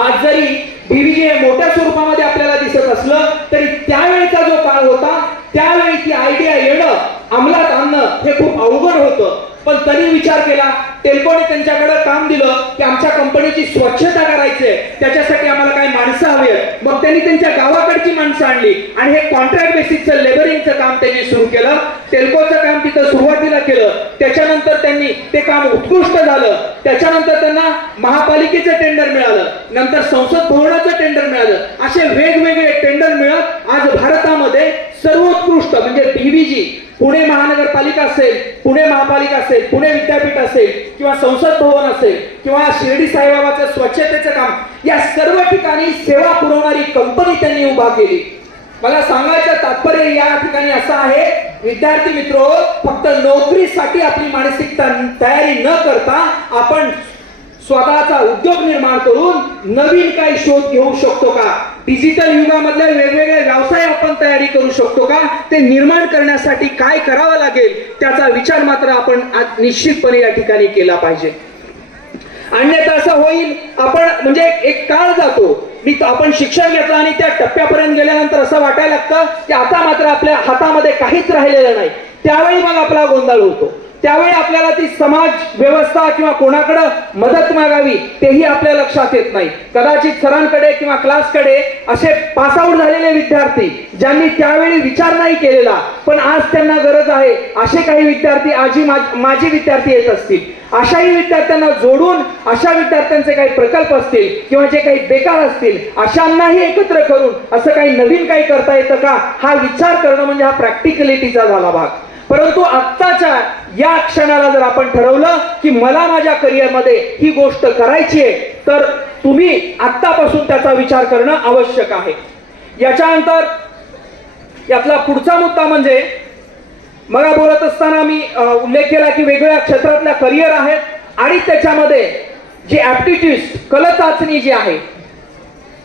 आज जरी बीव्हीजी हे मोठ्या स्वरूपामध्ये आपल्याला दिसत असलं तरी त्यावेळीचा जो काळ होता, त्यावेळी ती आयडिया येणं, अंमलात आणणं हे खूप अवघड होतं. पण तरी विचार केला. टेल्कोने त्यांच्याकडे काम दिलं की आमच्या कंपनीची स्वच्छता करायची आहे, त्याच्यासाठी आम्हाला काही माणसं हवी आहेत. मग त्यांनी त्यांच्या गावाकडची माणसं आणली आणि हे कॉन्ट्रॅक्ट बेसिसचं लेबरिंगचं काम त्यांनी सुरू केलं. टेल्कोचं काम तिथं सुरुवातीला केलं. त्याच्यानंतर त्यांनी ते काम उत्कृष्ट झालं. त्याच्यानंतर त्यांना महापालिकेचं टेंडर मिळालं, नंतर संसद भवनाचं टेंडर मिळालं. असे वेगवेगळे टेंडर मिळत आज भारतामध्ये सर्वोत्कृष्ट म्हणजे बीव्हीजी, पुणे महानगरपालिका असेल, पुणे महापालिका असेल, पुणे विद्यापीठ असेल किंवा संसद भवन असेल किंवा शिर्डी साईबाबाचं स्वच्छतेचं काम, या सर्व ठिकाणी सेवा पुरवणारी कंपनी त्यांनी उभा केली. मला सांगायचं तात्पर्य या ठिकाणी असं आहे, विद्यार्थी मित्रो, फक्त नोकरीसाठी आपली मानसिकता तयारी न करता आपण स्वतःचा उद्योग निर्माण करून नवीन काही शोध घेऊ शकतो का, डिजिटल युगामधले वेगवेगळे व्यवसाय आपण तयारी करू शकतो का, ते निर्माण करण्यासाठी काय करावं लागेल त्याचा विचार मात्र आपण निश्चितपणे या ठिकाणी केला पाहिजे. अन्यथा असं होईल, आपण म्हणजे एक काळ जातो, आपण शिक्षण घेतलं आणि त्या टप्प्यापर्यंत गेल्यानंतर असं वाटायला लागतं की आता मात्र आपल्या हातामध्ये काहीच राहिलेलं नाही. त्यावेळी मग आपला गोंधळ होतो. त्यावेळी आपल्याला ती समाज व्यवस्था किंवा कोणाकडे मदत मागावी तेही आपल्या लक्षात येत नाही. कदाचित सरांकडे किंवा क्लासकडे असे पास आउट झालेले विद्यार्थी ज्यांनी त्यावेळी विचार नाही केलेला, पण आज त्यांना गरज आहे, असे काही विद्यार्थी माझे विद्यार्थी येत असतील. अशाही विद्यार्थ्यांना जोडून, अशा विद्यार्थ्यांचे काही प्रकल्प असतील किंवा जे काही बेकार असतील, अशांनाही एकत्र करून असं काही नवीन काही करता येतं का, हा विचार करणं म्हणजे हा प्रॅक्टिकलिटीचा झाला भाग. परंतु आत्ताच्या या क्षणाला जर आपण ठरवलं की मला माझ्या करिअरमध्ये ही गोष्ट करायची आहे, तर तुम्ही आत्तापासून त्याचा विचार करणं आवश्यक आहे. याच्यानंतर यातला पुढचा मुद्दा म्हणजे, मला बोलत असताना मी उल्लेख केला की वेगवेगळ्या क्षेत्रातल्या करिअर आहेत आणि त्याच्यामध्ये जी ऍप्टिट्यूड कल चाचणी जी आहे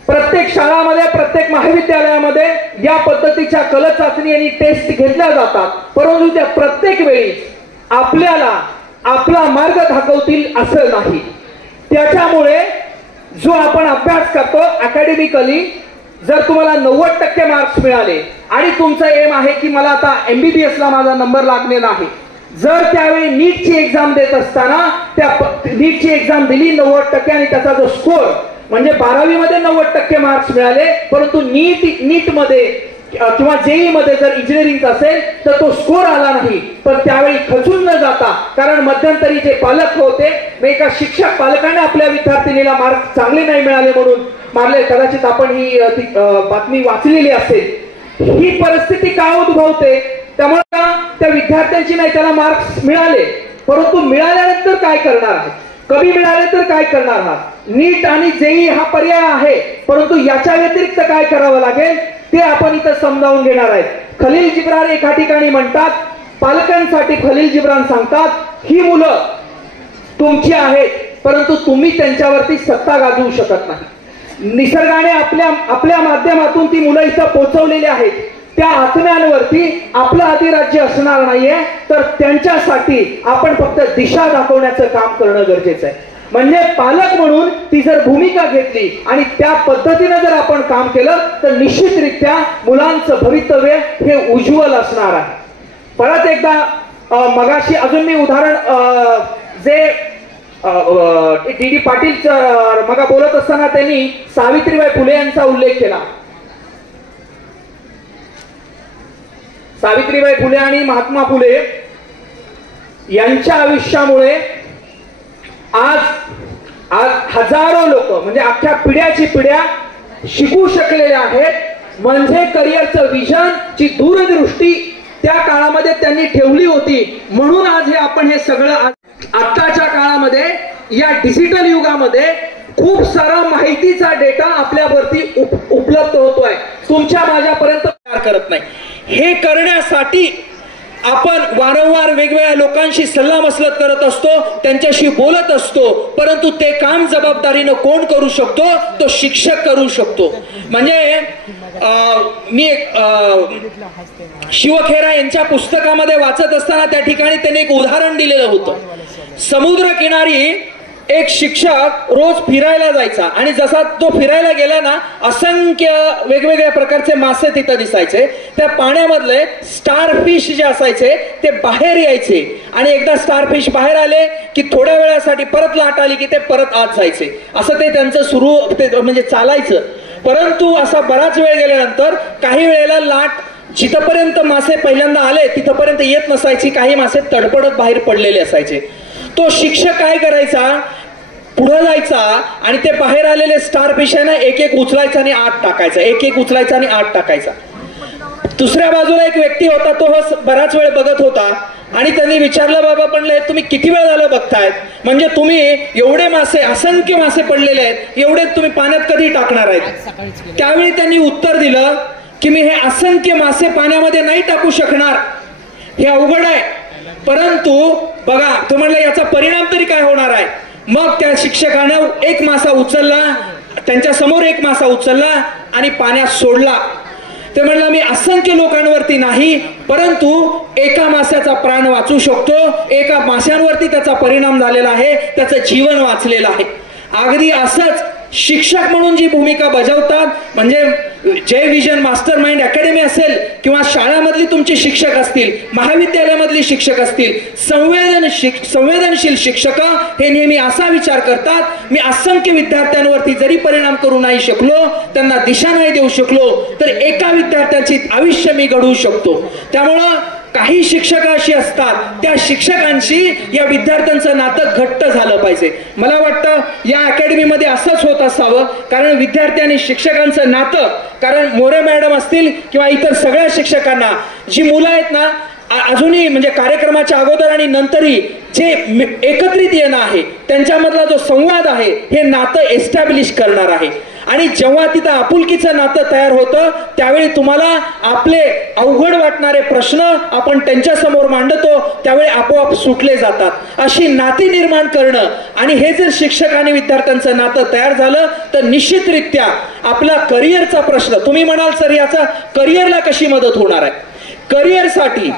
प्रत्येक शाळामध्ये, प्रत्येक महाविद्यालयामध्ये या पद्धतीच्या कल चाचणी आणि टेस्ट घेतल्या जातात, परंतु त्या प्रत्येक वेळी आपल्याला आपला मार्ग दाखवतील असं नाही. त्याच्यामुळे जो आपण अभ्यास करतो अकॅडमिकली, जर तुम्हाला 90% मार्क्स मिळाले आणि तुमचं एम आहे की मला आता MBBS ला माझा नंबर लागलेला आहे, जर त्यावेळी नीटची एक्झाम देत असताना त्या नीटची एक्झाम दिली 90% आणि त्याचा जो स्कोर म्हणजे 12वी मध्ये 90% मार्क्स मिळाले, परंतु नीट मध्ये किंवा JEE मध्ये जर इंजिनिअरिंग असेल तर तो स्कोर आला नाही, पण त्यावेळी खचून न जाता, कारण मध्यंतरी जे पालक होते, एका शिक्षक पालकाने आपल्या विद्यार्थिनीला मार्क चांगले नाही मिळाले म्हणून मारले, कदाचित आपण ही बातमी वाचलेली असेल. ही परिस्थिती का उद्भवते? त्यामुळे त्या विद्यार्थ्यांची नाही त्याला मार्क्स मिळाले, परंतु मिळाल्यानंतर काय करणार आहे, कमी मिळाले तर काय करणार आहात? नीट आणि JEE हा पर्याय आहे, परंतु याच्या व्यतिरिक्त काय करावं लागेल ते आपण इथं समजावून घेणार आहेत. खलील जिब्रान एका ठिकाणी म्हणतात, पालकांसाठी खलील जिब्रान सांगतात, ही मुलं तुमची आहेत, परंतु तुम्ही त्यांच्यावरती सत्ता गाजवू शकत नाही. निसर्गाने आपल्या माध्यमातून ती मुलं इथं पोहोचवलेली आहेत. त्या आत्म्यांवरती आपलं अधिराज्य असणार नाहीये, तर त्यांच्यासाठी आपण फक्त दिशा दाखवण्याचं काम करणं गरजेचं आहे. म्हणजे पालक म्हणून ती जर भूमिका घेतली आणि त्या पद्धतीने जर आपण काम केलं तर निश्चितरित्या मुलांचं भवितव्य हे उज्ज्वल असणार आहे. परत एकदा मगाशी अजून मी उदाहरण जे D.D. पाटील मगा बोलत असताना त्यांनी सावित्रीबाई फुले यांचा उल्लेख केला. सावित्रीबाई फुले आणि महात्मा फुले यांच्या आयुष्यामुळे आज हजारो लोक म्हणजे अख्ख्या पिढ्याची पिढ्या शिकू शकलेल्या आहेत. म्हणजे करिअरचं विजन ची दूरदृष्टी त्या काळामध्ये त्यांनी ठेवली होती, म्हणून आज हे आपण हे सगळं आत्ताच्या काळामध्ये या डिजिटल युगामध्ये खूप सारा माहितीचा डेटा आपल्यावरती उपलब्ध होतोय, तुमच्या माझ्यापर्यंत तयार करत नाही. हे करण्यासाठी आपण वारंवार वेगवेगळ्या लोकांशी सल्लामसलत करत असतो, त्यांच्याशी बोलत असतो, परंतु ते काम जबाबदारीनं कोण करू शकतो? तो शिक्षक करू शकतो. म्हणजे मी एक शिवखेरा यांच्या पुस्तकामध्ये वाचत असताना त्या ठिकाणी त्यांनी एक उदाहरण दिलेलं होतं. समुद्र किनारी एक शिक्षक रोज फिरायला जायचा आणि जसा तो फिरायला गेला ना, असंख्य वेगवेगळ्या प्रकारचे मासे तिथं दिसायचे. त्या पाण्यामधले स्टारफिश जे असायचे ते बाहेर यायचे आणि एकदा स्टारफिश बाहेर आले की थोड्या वेळासाठी परत लाट आली की ते परत आत जायचे. असं ते त्यांचं सुरू म्हणजे चालायचं. परंतु असा बराच वेळ गेल्यानंतर काही वेळेला लाट जिथपर्यंत मासे पहिल्यांदा आले तिथपर्यंत येत नसायची, काही मासे तडपडत बाहेर पडलेले असायचे. तो शिक्षक काय करायचा, पुढे जायचा आणि ते बाहेर आलेले स्टारफिश आहे ना एक एक उचलायचा आणि आत टाकायचा, एक एक उचलायचा आणि आत टाकायचा. दुसऱ्या बाजूला एक व्यक्ती होता, तो बराच वेळ बघत होता आणि त्यांनी विचारलं, बाबा म्हणले तुम्ही किती वेळ झालं बघतायत, म्हणजे तुम्ही एवढे मासे असंख्य मासे पडलेले आहेत, एवढे तुम्ही पाण्यात कधी टाकणार आहेत? त्यावेळी त्यांनी उत्तर दिलं की मी हे असंख्य मासे पाण्यामध्ये नाही टाकू शकणार, हे अवघड आहे. परंतु बघा तो म्हणला याचा परिणाम तरी काय होणार आहे. मग त्या शिक्षकानं एक मासा उचलला, त्यांच्या समोर एक मासा उचलला आणि पाण्यात सोडला. ते म्हणलं मी असंख्य लोकांवरती नाही, परंतु एका माशाचा प्राण वाचू शकतो, एका माशांवरती त्याचा परिणाम झालेला आहे, त्याचं जीवन वाचलेलं आहे. अगदी असंच शिक्षक म्हणून जी भूमिका बजावतात, म्हणजे जय विजन मास्टर माइंड अकॅडमी असेल किंवा शाळामधली तुमचे शिक्षक असतील, महाविद्यालयामधली शिक्षक असतील, संवेदनशील शिक्षक हे नेहमी असा विचार करतात, मी असंख्य विद्यार्थ्यांवरती जरी परिणाम करू नाही शकलो, त्यांना दिशा नाही देऊ शकलो, तर एका विद्यार्थ्याचे आयुष्य मी घडवू शकतो. त्यामुळं काही शिक्षक अशी असतात, त्या शिक्षकांशी या विद्यार्थ्यांचं नातं घट्ट झालं पाहिजे. मला वाटतं या अकॅडमीमध्ये असंच होत असावं, कारण विद्यार्थी आणि शिक्षकांचं नातं, कारण मोरे मॅडम असतील किंवा इतर सगळ्या शिक्षकांना जी मुलं आहेत ना, अजूनही म्हणजे कार्यक्रमाच्या अगोदर आणि नंतरही जे एकत्रित येणं आहे, त्यांच्यामधला जो संवाद आहे, हे नातं एस्टॅब्लिश करणार आहे. आणि जेव्हा तिथं आपुलकीचं नातं तयार होतं त्यावेळी तुम्हाला आपले अवघड वाटणारे प्रश्न आपण त्यांच्या समोर मांडतो त्यावेळी आपोआप सुटले जातात. अशी नाती निर्माण करणं आणि हे जर शिक्षक आणि विद्यार्थ्यांचं नातं तयार झालं तर निश्चितरित्या आपला करिअरचा प्रश्न, तुम्ही म्हणाल सर याचा करिअरला कशी मदत होणार आहे? करिअरसाठी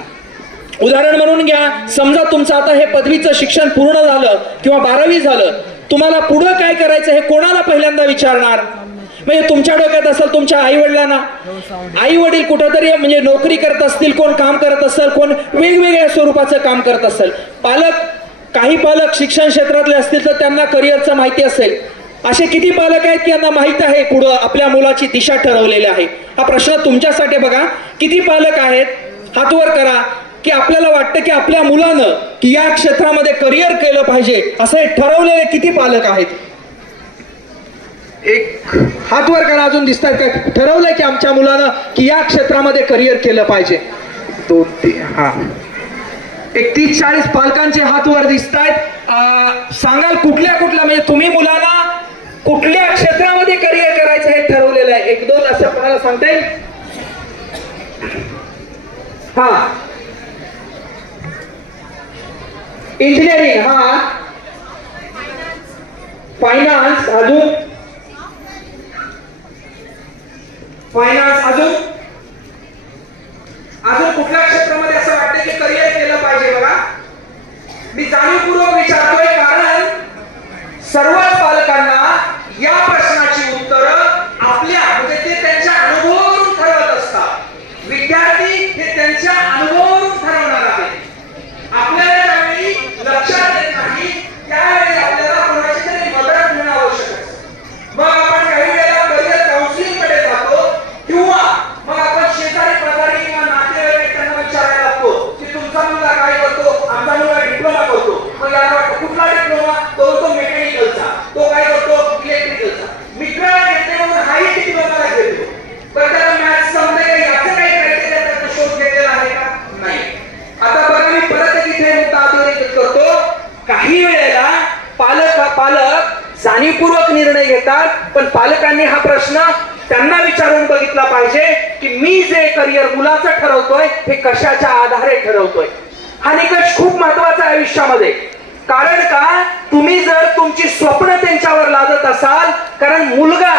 उदाहरण म्हणून घ्या, समजा तुमचं आता हे पदवीचं शिक्षण पूर्ण झालं किंवा 12वी झालं, तुम्हाला पुढं काय करायचं हे कोणाला पहिल्यांदा विचारणार? म्हणजे तुमच्या डोक्यात असेल तुमच्या आई वडिलांना. आई वडील कुठंतरी म्हणजे नोकरी करत असतील, कोण काम करत असेल, कोण वेगवेगळ्या स्वरूपाचं काम करत असेल. काही पालक शिक्षण क्षेत्रातले असतील तर त्यांना करिअरचं माहिती असेल. असे किती पालक आहेत की यांना माहित आहे पुढं आपल्या मुलाची दिशा ठरवलेली आहे? हा प्रश्न तुमच्यासाठी बघा, किती पालक आहेत? हात वर करा की आपल्याला वाटतं की आपल्या मुलानं की या क्षेत्रामध्ये करिअर केलं पाहिजे असं हे ठरवलेले किती पालक आहेत? एक हात वर करा. अजून दिसतात का? ठरवलंय की आमच्या मुलानं की या क्षेत्रामध्ये करिअर केलं पाहिजे? 2 3 हा एक 30-40 पालकांचे हात वर दिसत आहेत. सांगाल कुठल्या म्हणजे तुम्ही मुलाला कुठल्या क्षेत्रामध्ये करिअर करायचं हे ठरवलेलं आहे? 1-2 असं कोणाला सांगता येईल? हा, इंजिनिअरिंग, हा, फायनान्स, अजून फायनान्स, अजून कुठल्या क्षेत्रामध्ये असं वाटतं की करिअर केलं पाहिजे? बघा, मी जाणीवपूर्वक विचारतोय कारण सर्वच पालकांना या प्रश्नाची उत्तरं आपल्या म्हणजे ते त्यांच्या अनुभवावरून ठरवत असतात. विद्यार्थी हे त्यांच्या अनुभवावरून ठरवणार आहेत. आपल्याला ज्यावेळी लक्षात येत नाही त्यावेळी आपल्याला कोणाची तरी मदत घेणं आवश्यक असतं. मग आपण काही वेळेला करिअर काउन्सिलिंग कडे जातो किंवा मग आपण शेजारी पाजारी किंवा नातेवाईक त्यांना विचारायला लागतो की तुमचा मुलगा काय करतो? आमचा मुलगा डिप्लोमा करतो. मग याला वाटतं कुठला डिप्लोमा? तो मेकॅनिकलचा. तो काय करतो? इलेक्ट्रिकलचा. मित्राला घेतले म्हणून हाही डिप्लोमाला घेतो. पण त्याला मॅथ्स समजे काही याचं काही क्रायटेरिया त्याचा शोध घेतलेला आहे का? नाही. आता बघा, मी परत इथे मुद्दा अधोरेखित करतो. काही वेळेला पालक जाणीवपूर्वक निर्णय घेतात, पण पालकांनी हा प्रश्न त्यांना विचारून बघितला पाहिजे की मी जे करिअर मुलाचं ठरवतोय हे कशाच्या आधारे ठरवतोय. हा निकष खूप महत्वाचा आहे आयुष्यामध्ये. कारण का, तुम्ही जर तुमची स्वप्न त्यांच्यावर लादत असाल, कारण मुलगा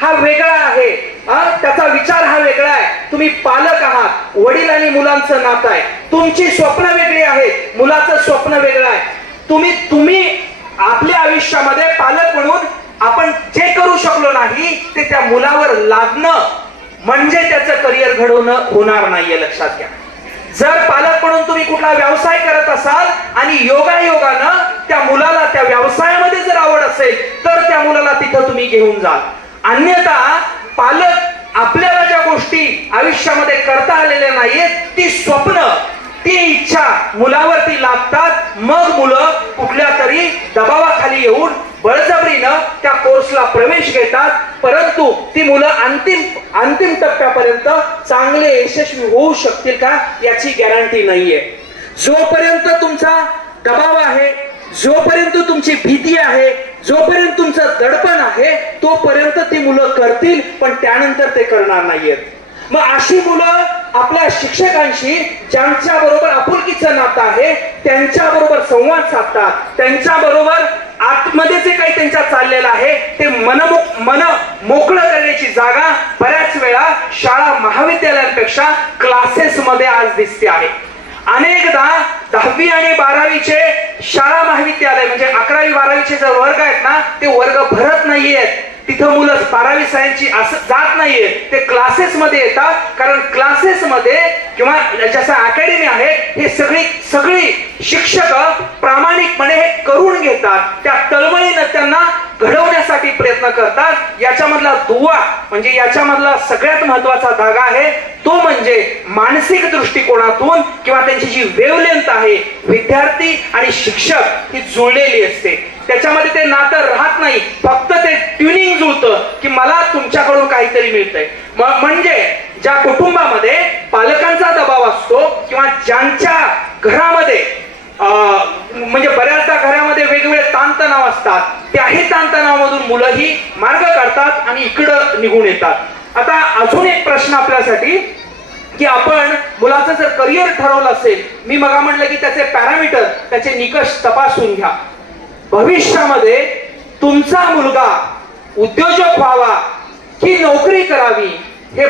हा वेगळा आहे, त्याचा विचार हा वेगळा आहे. तुम्ही पालक आहात, वडील आणि मुलांचं नातं आहे. तुमची स्वप्न वेगळी आहेत, मुलाचं स्वप्न वेगळं आहे. तुम्ही आपल्या आयुष्यामध्ये पालक म्हणून आपण जे करू शकलो नाही ते त्या मुलावर लादणं म्हणजे त्याचं करिअर घडवणं होणार नाहीये, लक्षात घ्या. जर पालक म्हणून तुम्ही कुठला व्यवसाय करत असाल आणि योगायोगानं त्या मुलाला त्या व्यवसायामध्ये जर आवड असेल तर त्या मुलाला तिथं तुम्ही घेऊन जाल. अन्यथा पालक आपल्याला ज्या गोष्टी आयुष्यामध्ये करता आलेल्या नाहीयेत ती स्वप्न, ती इच्छा मुलावरती लादतात. मग मुलं कुठल्या तरी दबावाखाली येऊन बळजबरीनं त्या कोर्सला प्रवेश घेतात. परंतु ती मुलं अंतिम टप्प्यापर्यंत चांगले यशस्वी होऊ शकतील का याची गॅरंटी नाहीये. जोपर्यंत तुमचा दबाव आहे, जोपर्यंत तुमची भीती आहे, जोपर्यंत तुमचं दडपण आहे, तोपर्यंत ती मुलं करतील, पण त्यानंतर ते करणार नाहीयेत. मग अशी मुलं आपल्या शिक्षकांशी ज्यांच्या बरोबर आपुलकीचं नातं आहे त्यांच्या बरोबर संवाद साधतात. त्यांच्या बरोबर आतमध्ये जे काही त्यांच्या चाललेलं आहे ते मन मोकळं करण्याची जागा बऱ्याच वेळा शाळा महाविद्यालयांपेक्षा क्लासेसमध्ये आज दिसते आहे. अनेकदा 10वी आणि 12वीचे शाळा महाविद्यालय म्हणजे 11वी 12वीचे जे वर्ग आहेत ना ते वर्ग भरत नाहीयेत. तिथं मुलं 12वी सायन्सची असं जात नाहीये, ते क्लासेसमध्ये येतात. कारण क्लासेसमध्ये किंवा जसं अकॅडमी आहे हे सगळी शिक्षक प्रामाणिकपणे हे करून घेतात. त्या तळमळीनं त्यांना घडवण्यासाठी प्रयत्न करतात. याच्यामधला दुवा म्हणजे याच्यामधला सगळ्यात महत्वाचा धागा आहे तो म्हणजे मानसिक दृष्टिकोनातून किंवा त्यांची जी वेवलेंथ आहे विद्यार्थी आणि शिक्षक ही जुळलेली असते. त्याच्यामध्ये ते नातं राहत नाही, फक्त ते ट्युनिंग जुळतं की मला तुमच्याकडून काहीतरी मिळतंय. म्हणजे ज्या कुटुंबामध्ये पालकांचा दबाव असतो किंवा ज्यांच्या घरामध्ये म्हणजे बऱ्याचदा घरामध्ये वेगवेगळे ताणतणाव असतात. त्याही ताणतणावामधून मुलंही मार्ग काढतात आणि इकडं निघून येतात. आता अजून एक प्रश्न आपल्यासाठी की आपण मुलाचं जर करिअर ठरवलं असेल, मी मग म्हटलं की त्याचे पॅरामीटर, त्याचे निकष तपासून घ्या. भविष्यामध्ये तुमचा मुलगा उद्योजक व्हावा की नोकरी करावी हे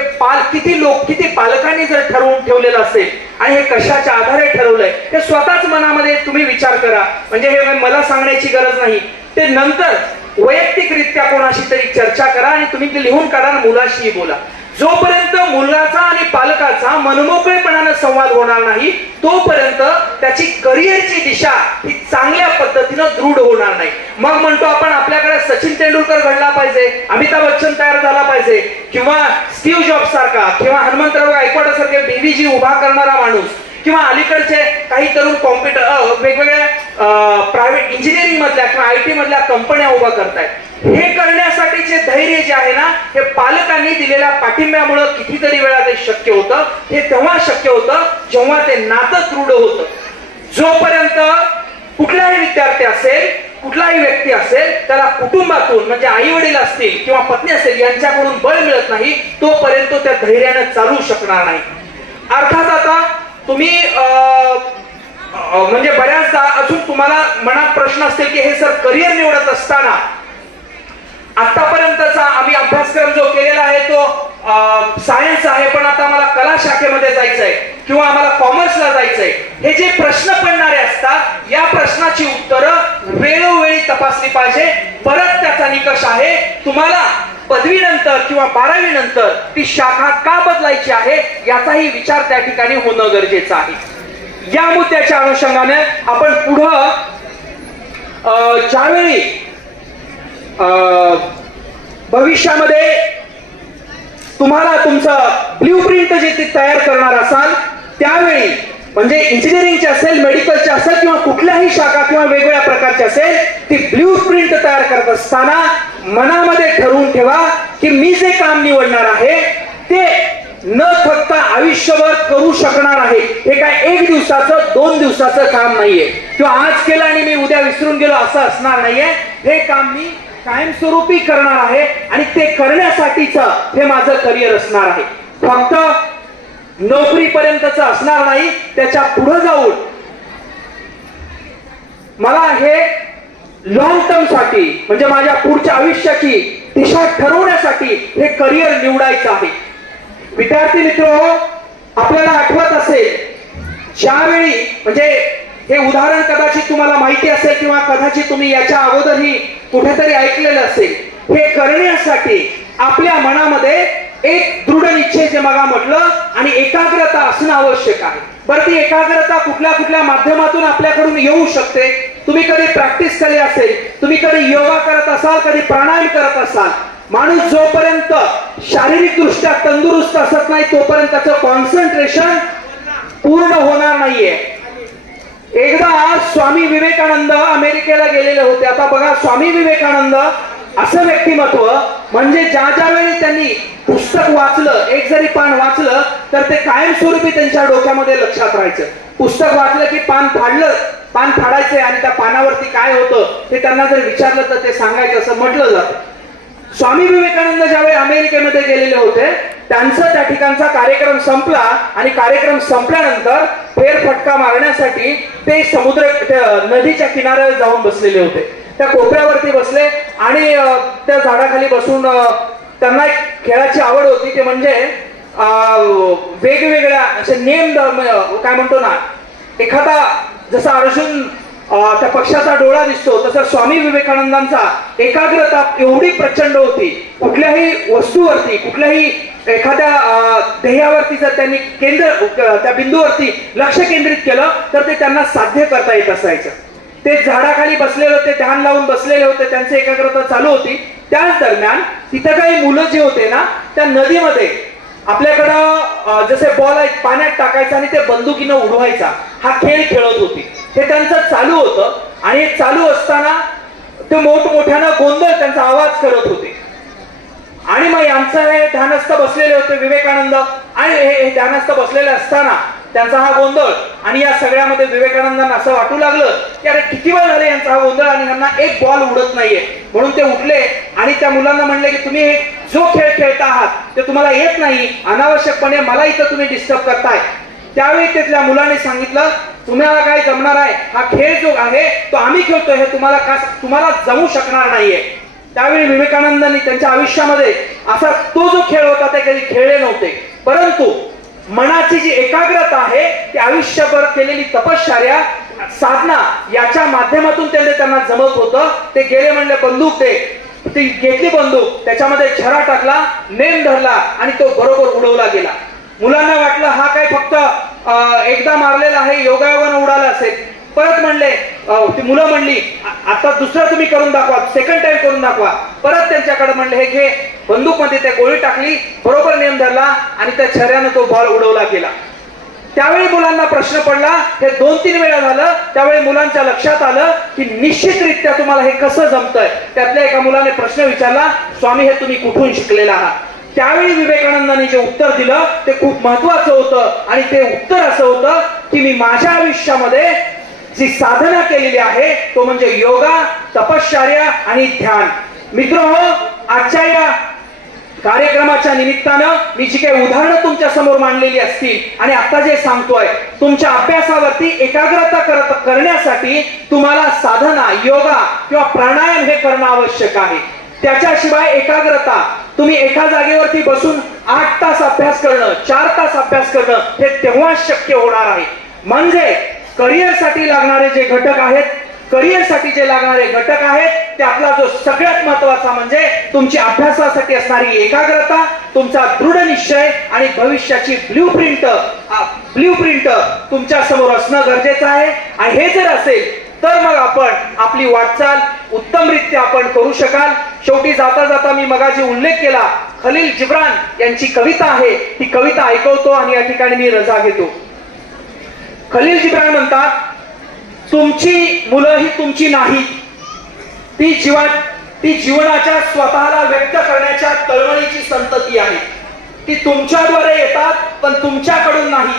किती पालकांनी जर ठरवून ठेवलेलं असेल आणि हे कशाच्या आधारे ठरवलंय हे स्वतःच मनामध्ये तुम्ही विचार करा. म्हणजे हे मला सांगण्याची गरज नाही, ते नंतर वैयक्तिकरित्या कोणाशी तरी चर्चा करा आणि तुम्ही ते लिहून काढा, मुलाशी बोला. जोपर्यंत मुलाचा आणि पालकाचा मनमोकळेपणानं संवाद होणार नाही तोपर्यंत त्याची करिअरची दिशा ही चांगल्या पद्धतीनं दृढ होणार नाही. मग म्हणतो आपण आपल्याकडे सचिन तेंडुलकर घडला पाहिजे, अमिताभ बच्चन तयार झाला पाहिजे, किंवा स्टीव्ह जॉब सारखा किंवा हनुमंतराव गायकवाड सारखे बीबीजी उभा करणारा माणूस, किंवा अलीकडचे काही तरुण वेगवेगळ्या प्रायव्हेट इंजिनिअरिंग मधल्या किंवा आयटी मधल्या कंपन्या उभा करतायत. हे करण्यासाठीचे धैर्य जे आहे ना हे पालकांनी दिलेल्या पाठिंब्यामुळे कितीतरी वेळा ते शक्य होतं. हे तेव्हा शक्य होतं जेव्हा ते नातं दृढ होतं. जोपर्यंत कुठलाही विद्यार्थी असेल, कुठलाही व्यक्ती असेल, त्याला कुटुंबातून म्हणजे आई वडील असतील किंवा पत्नी असेल यांच्याकडून बळ मिळत नाही तोपर्यंत त्या धैर्यानं चालू शकणार नाही. अर्थात आता तुम्ही म्हणजे बऱ्याचदा अजून तुम्हाला मनात प्रश्न असतील की हे सर करिअर निवडत असताना आतापर्यंतचा आम्ही अभ्यासक्रम जो केलेला आहे तो सायन्स आहे, पण आता आम्हाला कला शाखेमध्ये जायचंय किंवा आम्हाला कॉमर्सला जायचंय, हे जे प्रश्न पडणारे असतात या प्रश्नाची उत्तरं वेळोवेळी तपासली पाहिजे. परत त्याचा निकष आहे तुम्हाला पदवीनंतर किंवा 12वी नंतर ती शाखा का बदलायची आहे याचाही विचार त्या ठिकाणी होणं गरजेचं आहे. या मुद्द्याच्या अनुषंगाने आपण पुढं ज्यावेळी भविष्यामध्ये तुम्हाला तुमचं ब्ल्यूप्रिंट जे ते तयार करणार असाल त्यावेळी म्हणजे इंजिनिअरिंगचे असेल, मेडिकलचे असेल किंवा कुठल्याही शाखा किंवा वेगवेगळ्या प्रकारचे असेल, ती ब्ल्यूप्रिंट तयार करत असताना मनामध्ये ठरवून ठेवा की मी जे काम निवडणार आहे ते न थकता आयुष्यभर करू शकणार आहे. हे काय 1 दिवसाचं 2 दिवसाचं काम नाहीये किंवा आज केलं आणि मी उद्या विसरून गेलो असं असणार नाहीये. हे काम मी कायमस्वरूपी करणार आहे आणि ते करण्यासाठीच हे माझं करिअर असणार आहे. फक्त नोकरीपर्यंतच असणार नाही, त्याच्या पुढे जाऊन मला हे लॉंग टर्म साठी म्हणजे माझ्या पुढच्या आयुष्याची दिशा ठरवण्यासाठी हे करिअर निवडायचं आहे. विद्यार्थी मित्र, आपल्याला आठवत असेल ज्यावेळी म्हणजे हे उदाहरण कदाचित तुम्हाला माहिती असेल किंवा कदाचित तुम्ही याच्या अगोदरही कुठेतरी ऐकलेलं असेल, हे करण्यासाठी आपल्या मनामध्ये एक दृढ निश्चय जे मग म्हटलं आणि एकाग्रता असणं आवश्यक आहे. बरं, ती एकाग्रता कुठल्या कुठल्या माध्यमातून आपल्याकडून येऊ शकते. तुम्ही कधी प्रॅक्टिस केली असेल, तुम्ही कधी योगा करत असाल, कधी प्राणायाम करत असाल. माणूस जोपर्यंत शारीरिक दृष्ट्या तंदुरुस्त असत नाही तोपर्यंत त्याचं कॉन्सन्ट्रेशन पूर्ण होणार नाहीये. एकदा स्वामी विवेकानंद अमेरिकेला गेलेले होते. आता बघा, स्वामी विवेकानंद असं व्यक्तिमत्व म्हणजे ज्या वेळी त्यांनी पुस्तक वाचलं, एक जरी पान वाचलं तर ते कायमस्वरूपी त्यांच्या डोक्यामध्ये लक्षात राहायचं. पुस्तक वाचलं की पान फाडायचे आणि त्या पानावरती काय होतं ते त्यांना जर विचारलं तर ते सांगायचं असं म्हटलं जातं. स्वामी विवेकानंद ज्यावेळी अमेरिकेमध्ये गेलेले होते त्यांचा त्या ठिकाणचा कार्यक्रम संपला आणि कार्यक्रम संपल्यानंतर फेरफटका मारण्यासाठी ते नदीच्या किनाऱ्यावर जाऊन बसलेले होते. त्या कोपऱ्यावरती बसले आणि त्या झाडाखाली बसून त्यांना एक खेळाची आवड होती, ते म्हणजे वेगवेगळ्या असे नेम काय म्हणतो ना, एखादा जसा अर्जुन त्या पक्षाचा डोळा दिसतो तसं स्वामी विवेकानंदांचा एकाग्रता एवढी प्रचंड होती. कुठल्याही वस्तूवरती, कुठल्याही एखाद्या ध्येयावरती जर त्यांनी त्या बिंदूवरती लक्ष केंद्रित केलं तर ते त्यांना साध्य करता येत असायचं. ते झाडाखाली बसलेले होते, ध्यान लावून बसलेले होते, त्यांची एकाग्रता चालू होती. त्याच दरम्यान तिथं काही मुलं जे होते ना त्या नदीमध्ये आपल्याकडं जसे बॉल आहेत पाण्यात टाकायचा आणि ते बंदुकीनं उडवायचा हा खेळ खेळत होते. हे त्यांचं चालू होतं आणि चालू असताना ते मोठमोठ्यानं गोंधळ त्यांचा आवाज करत होते. आणि मग यांचं हे ध्यानस्थ बसलेले होते विवेकानंद आणि हे ध्यानस्थ बसलेले असताना त्यांचा हा गोंधळ. आणि या सगळ्यामध्ये विवेकानंदांना असं वाटू लागलं की अरे किती वेळ झाले यांचा हा गोंधळ आणि यांना एक बॉल उडत नाहीये. म्हणून ते उठले आणि त्या मुलांना म्हणले की तुम्ही जो खेळ खेळता आहात ते तुम्हाला येत नाही, अनावश्यकपणे मला इथं तुम्ही डिस्टर्ब करताय. त्यावेळी तिथल्या मुलाने सांगितलं तुम्हाला काय जमणार आहे, हा खेळ जो आहे तो आम्ही खेळतोय, हे तुम्हाला जमू शकणार नाहीये. त्यावेळी विवेकानंदांनी त्यांच्या आयुष्यामध्ये असा तो जो खेळ होता ते कधी खेळले नव्हते, परंतु मनाची जी एकाग्रता आहे ती आयुष्यभर केलेली तपश्चर्या साधना याच्या माध्यमातून त्यांना जमत होतं. ते गेले म्हणले बंदूक दे, ती घेतली बंदूक, त्याच्यामध्ये छरा टाकला, नेम धरला आणि तो बरोबर उडवला गेला. मुलांना वाटलं हा काय फक्त एकदा मारलेला आहे, योगायोगानं उडाला असेल. परत म्हणले ती मुलं म्हणली आता दुसरं तुम्ही करून दाखवा, सेकंड टाइम करून दाखवा. परत त्यांच्याकडे म्हणले हे घे, बंदूक मध्ये त्या गोळी टाकली, बरोबर नेम धरला आणि त्या छऱ्यानं तो बॉल उडवला गेला. त्यावेळी मुलांना प्रश्न पडला, हे 2-3 वेळा झालं. त्यावेळी मुलांच्या लक्षात आलं की निश्चितरित्या तुम्हाला हे कसं जमतंय. त्यातल्या एका मुलाने प्रश्न विचारला, स्वामी हे तुम्ही कुठून शिकलेला आहात. त्यावेळी विवेकानंदांनी जे उत्तर दिलं ते खूप महत्वाचं होतं आणि ते उत्तर असं होतं की मी माझ्या आयुष्यामध्ये जी साधना केलेली आहे तो म्हणजे योगा, तपश्चर्या आणि ध्यान. मित्रहो, आजच्या या कार्यक्रमाच्या निमित्तानं मी जी काही उदाहरणं तुमच्या समोर मांडलेली असतील आणि आता जे सांगतोय, तुमच्या अभ्यासावरती एकाग्रता करण्यासाठी तुम्हाला साधना, योगा किंवा प्राणायाम हे करणं आवश्यक आहे. त्याच्याशिवाय एकाग्रता, तुम्ही एका जागेवरती बसून 8 तास अभ्यास करणं, 4 तास अभ्यास करणं हे तेव्हाच शक्य होणार आहे. म्हणजे करिअरसाठी लागणारे जे घटक आहेत, करिअरसाठी जे लागणारे घटक आहेत त्यातला जो सगळ्यात महत्वाचा म्हणजे तुमची अभ्यासासाठी असणारी एकाग्रता, तुमचा दृढ निश्चय आणि भविष्याची ब्ल्यूप्रिंट तुमच्या समोर असणं गरजेचं आहे. आणि हे जर असेल तर मग आपण आपली वाटचाल उत्तमरित्या आपण करू शकाल. शेवटी जाता जाता मी मगाशी उल्लेख केला, खलील जिब्रान यांची कविता आहे, ती कविता ऐकवतो आणि या ठिकाणी मी रजा घेतो. खलील जिब्रान म्हणतात, तुमची मुलं ही तुमची नाहीत, ती जीवनाच्या स्वतःला व्यक्त करण्याच्या तळमळीची संतती आहे. ती तुमच्याद्वारे येतात पण तुमच्याकडून नाही,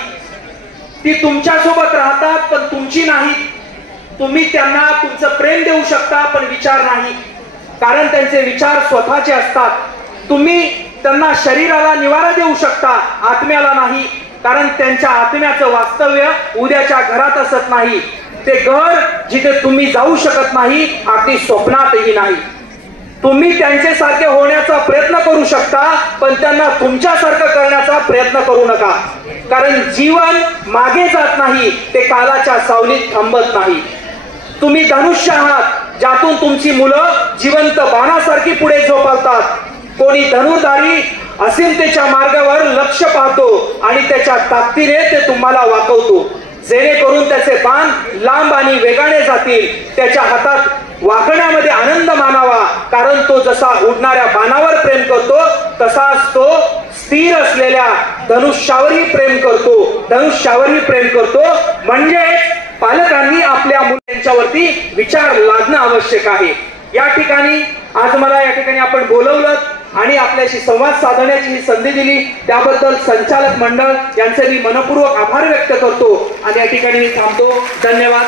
ती तुमच्यासोबत राहतात पण तुमची नाही. तुम्ही त्यांना तुमचं प्रेम देऊ शकता पण विचार नाही, कारण त्यांचे विचार स्वतःचे असतात. तुम्ही त्यांना शरीराला निवारा देऊ शकता, आत्म्याला नाही, कारण त्यांच्या आत्म्याचं वास्तव्य उद्याच्या घरात असत नाही. ते घर जिथे तुम्ही जाऊ शकत नाही, अगदी स्वप्नातही नाही. तुम्ही त्यांचे सारखे होण्याचा प्रयत्न करू शकता पण त्यांना तुमच्यासारखं करण्याचा प्रयत्न करू नका, कारण जीवन मागे जात नाही, ते कालाच्या सावलीत थांबत नाही. तुम्ही धनुष्य आहात ज्यातून तुमची मुलं जिवंत बाणासारखी पुढे झोपावतात. कोणी धनुर्धारी असीमतेच्या मार्गावर लक्ष पाहतो आणि त्याच्या ताकदीने ते तुम्हाला वाकवतो, जेणेकरून त्याचे बाण लांब आणि वेगाने जातील. त्याच्या हातात वाकण्यामध्ये आनंद मानावा, कारण तो जसा उडणाऱ्या बाणावर प्रेम करतो तसाच तो स्थिर असलेल्या धनुष्यावरही प्रेम करतो. म्हणजे पालकांनी आपल्या मुलांच्यावरती विचार लादणं आवश्यक आहे. या ठिकाणी आज मला या ठिकाणी आपण बोलवलं आणि आपल्याशी संवाद साधण्याची ही संधी दिली, त्याबद्दल संचालक मंडळ यांचे मी मनपूर्वक आभार व्यक्त करतो आणि या ठिकाणी मी थांबतो. धन्यवाद.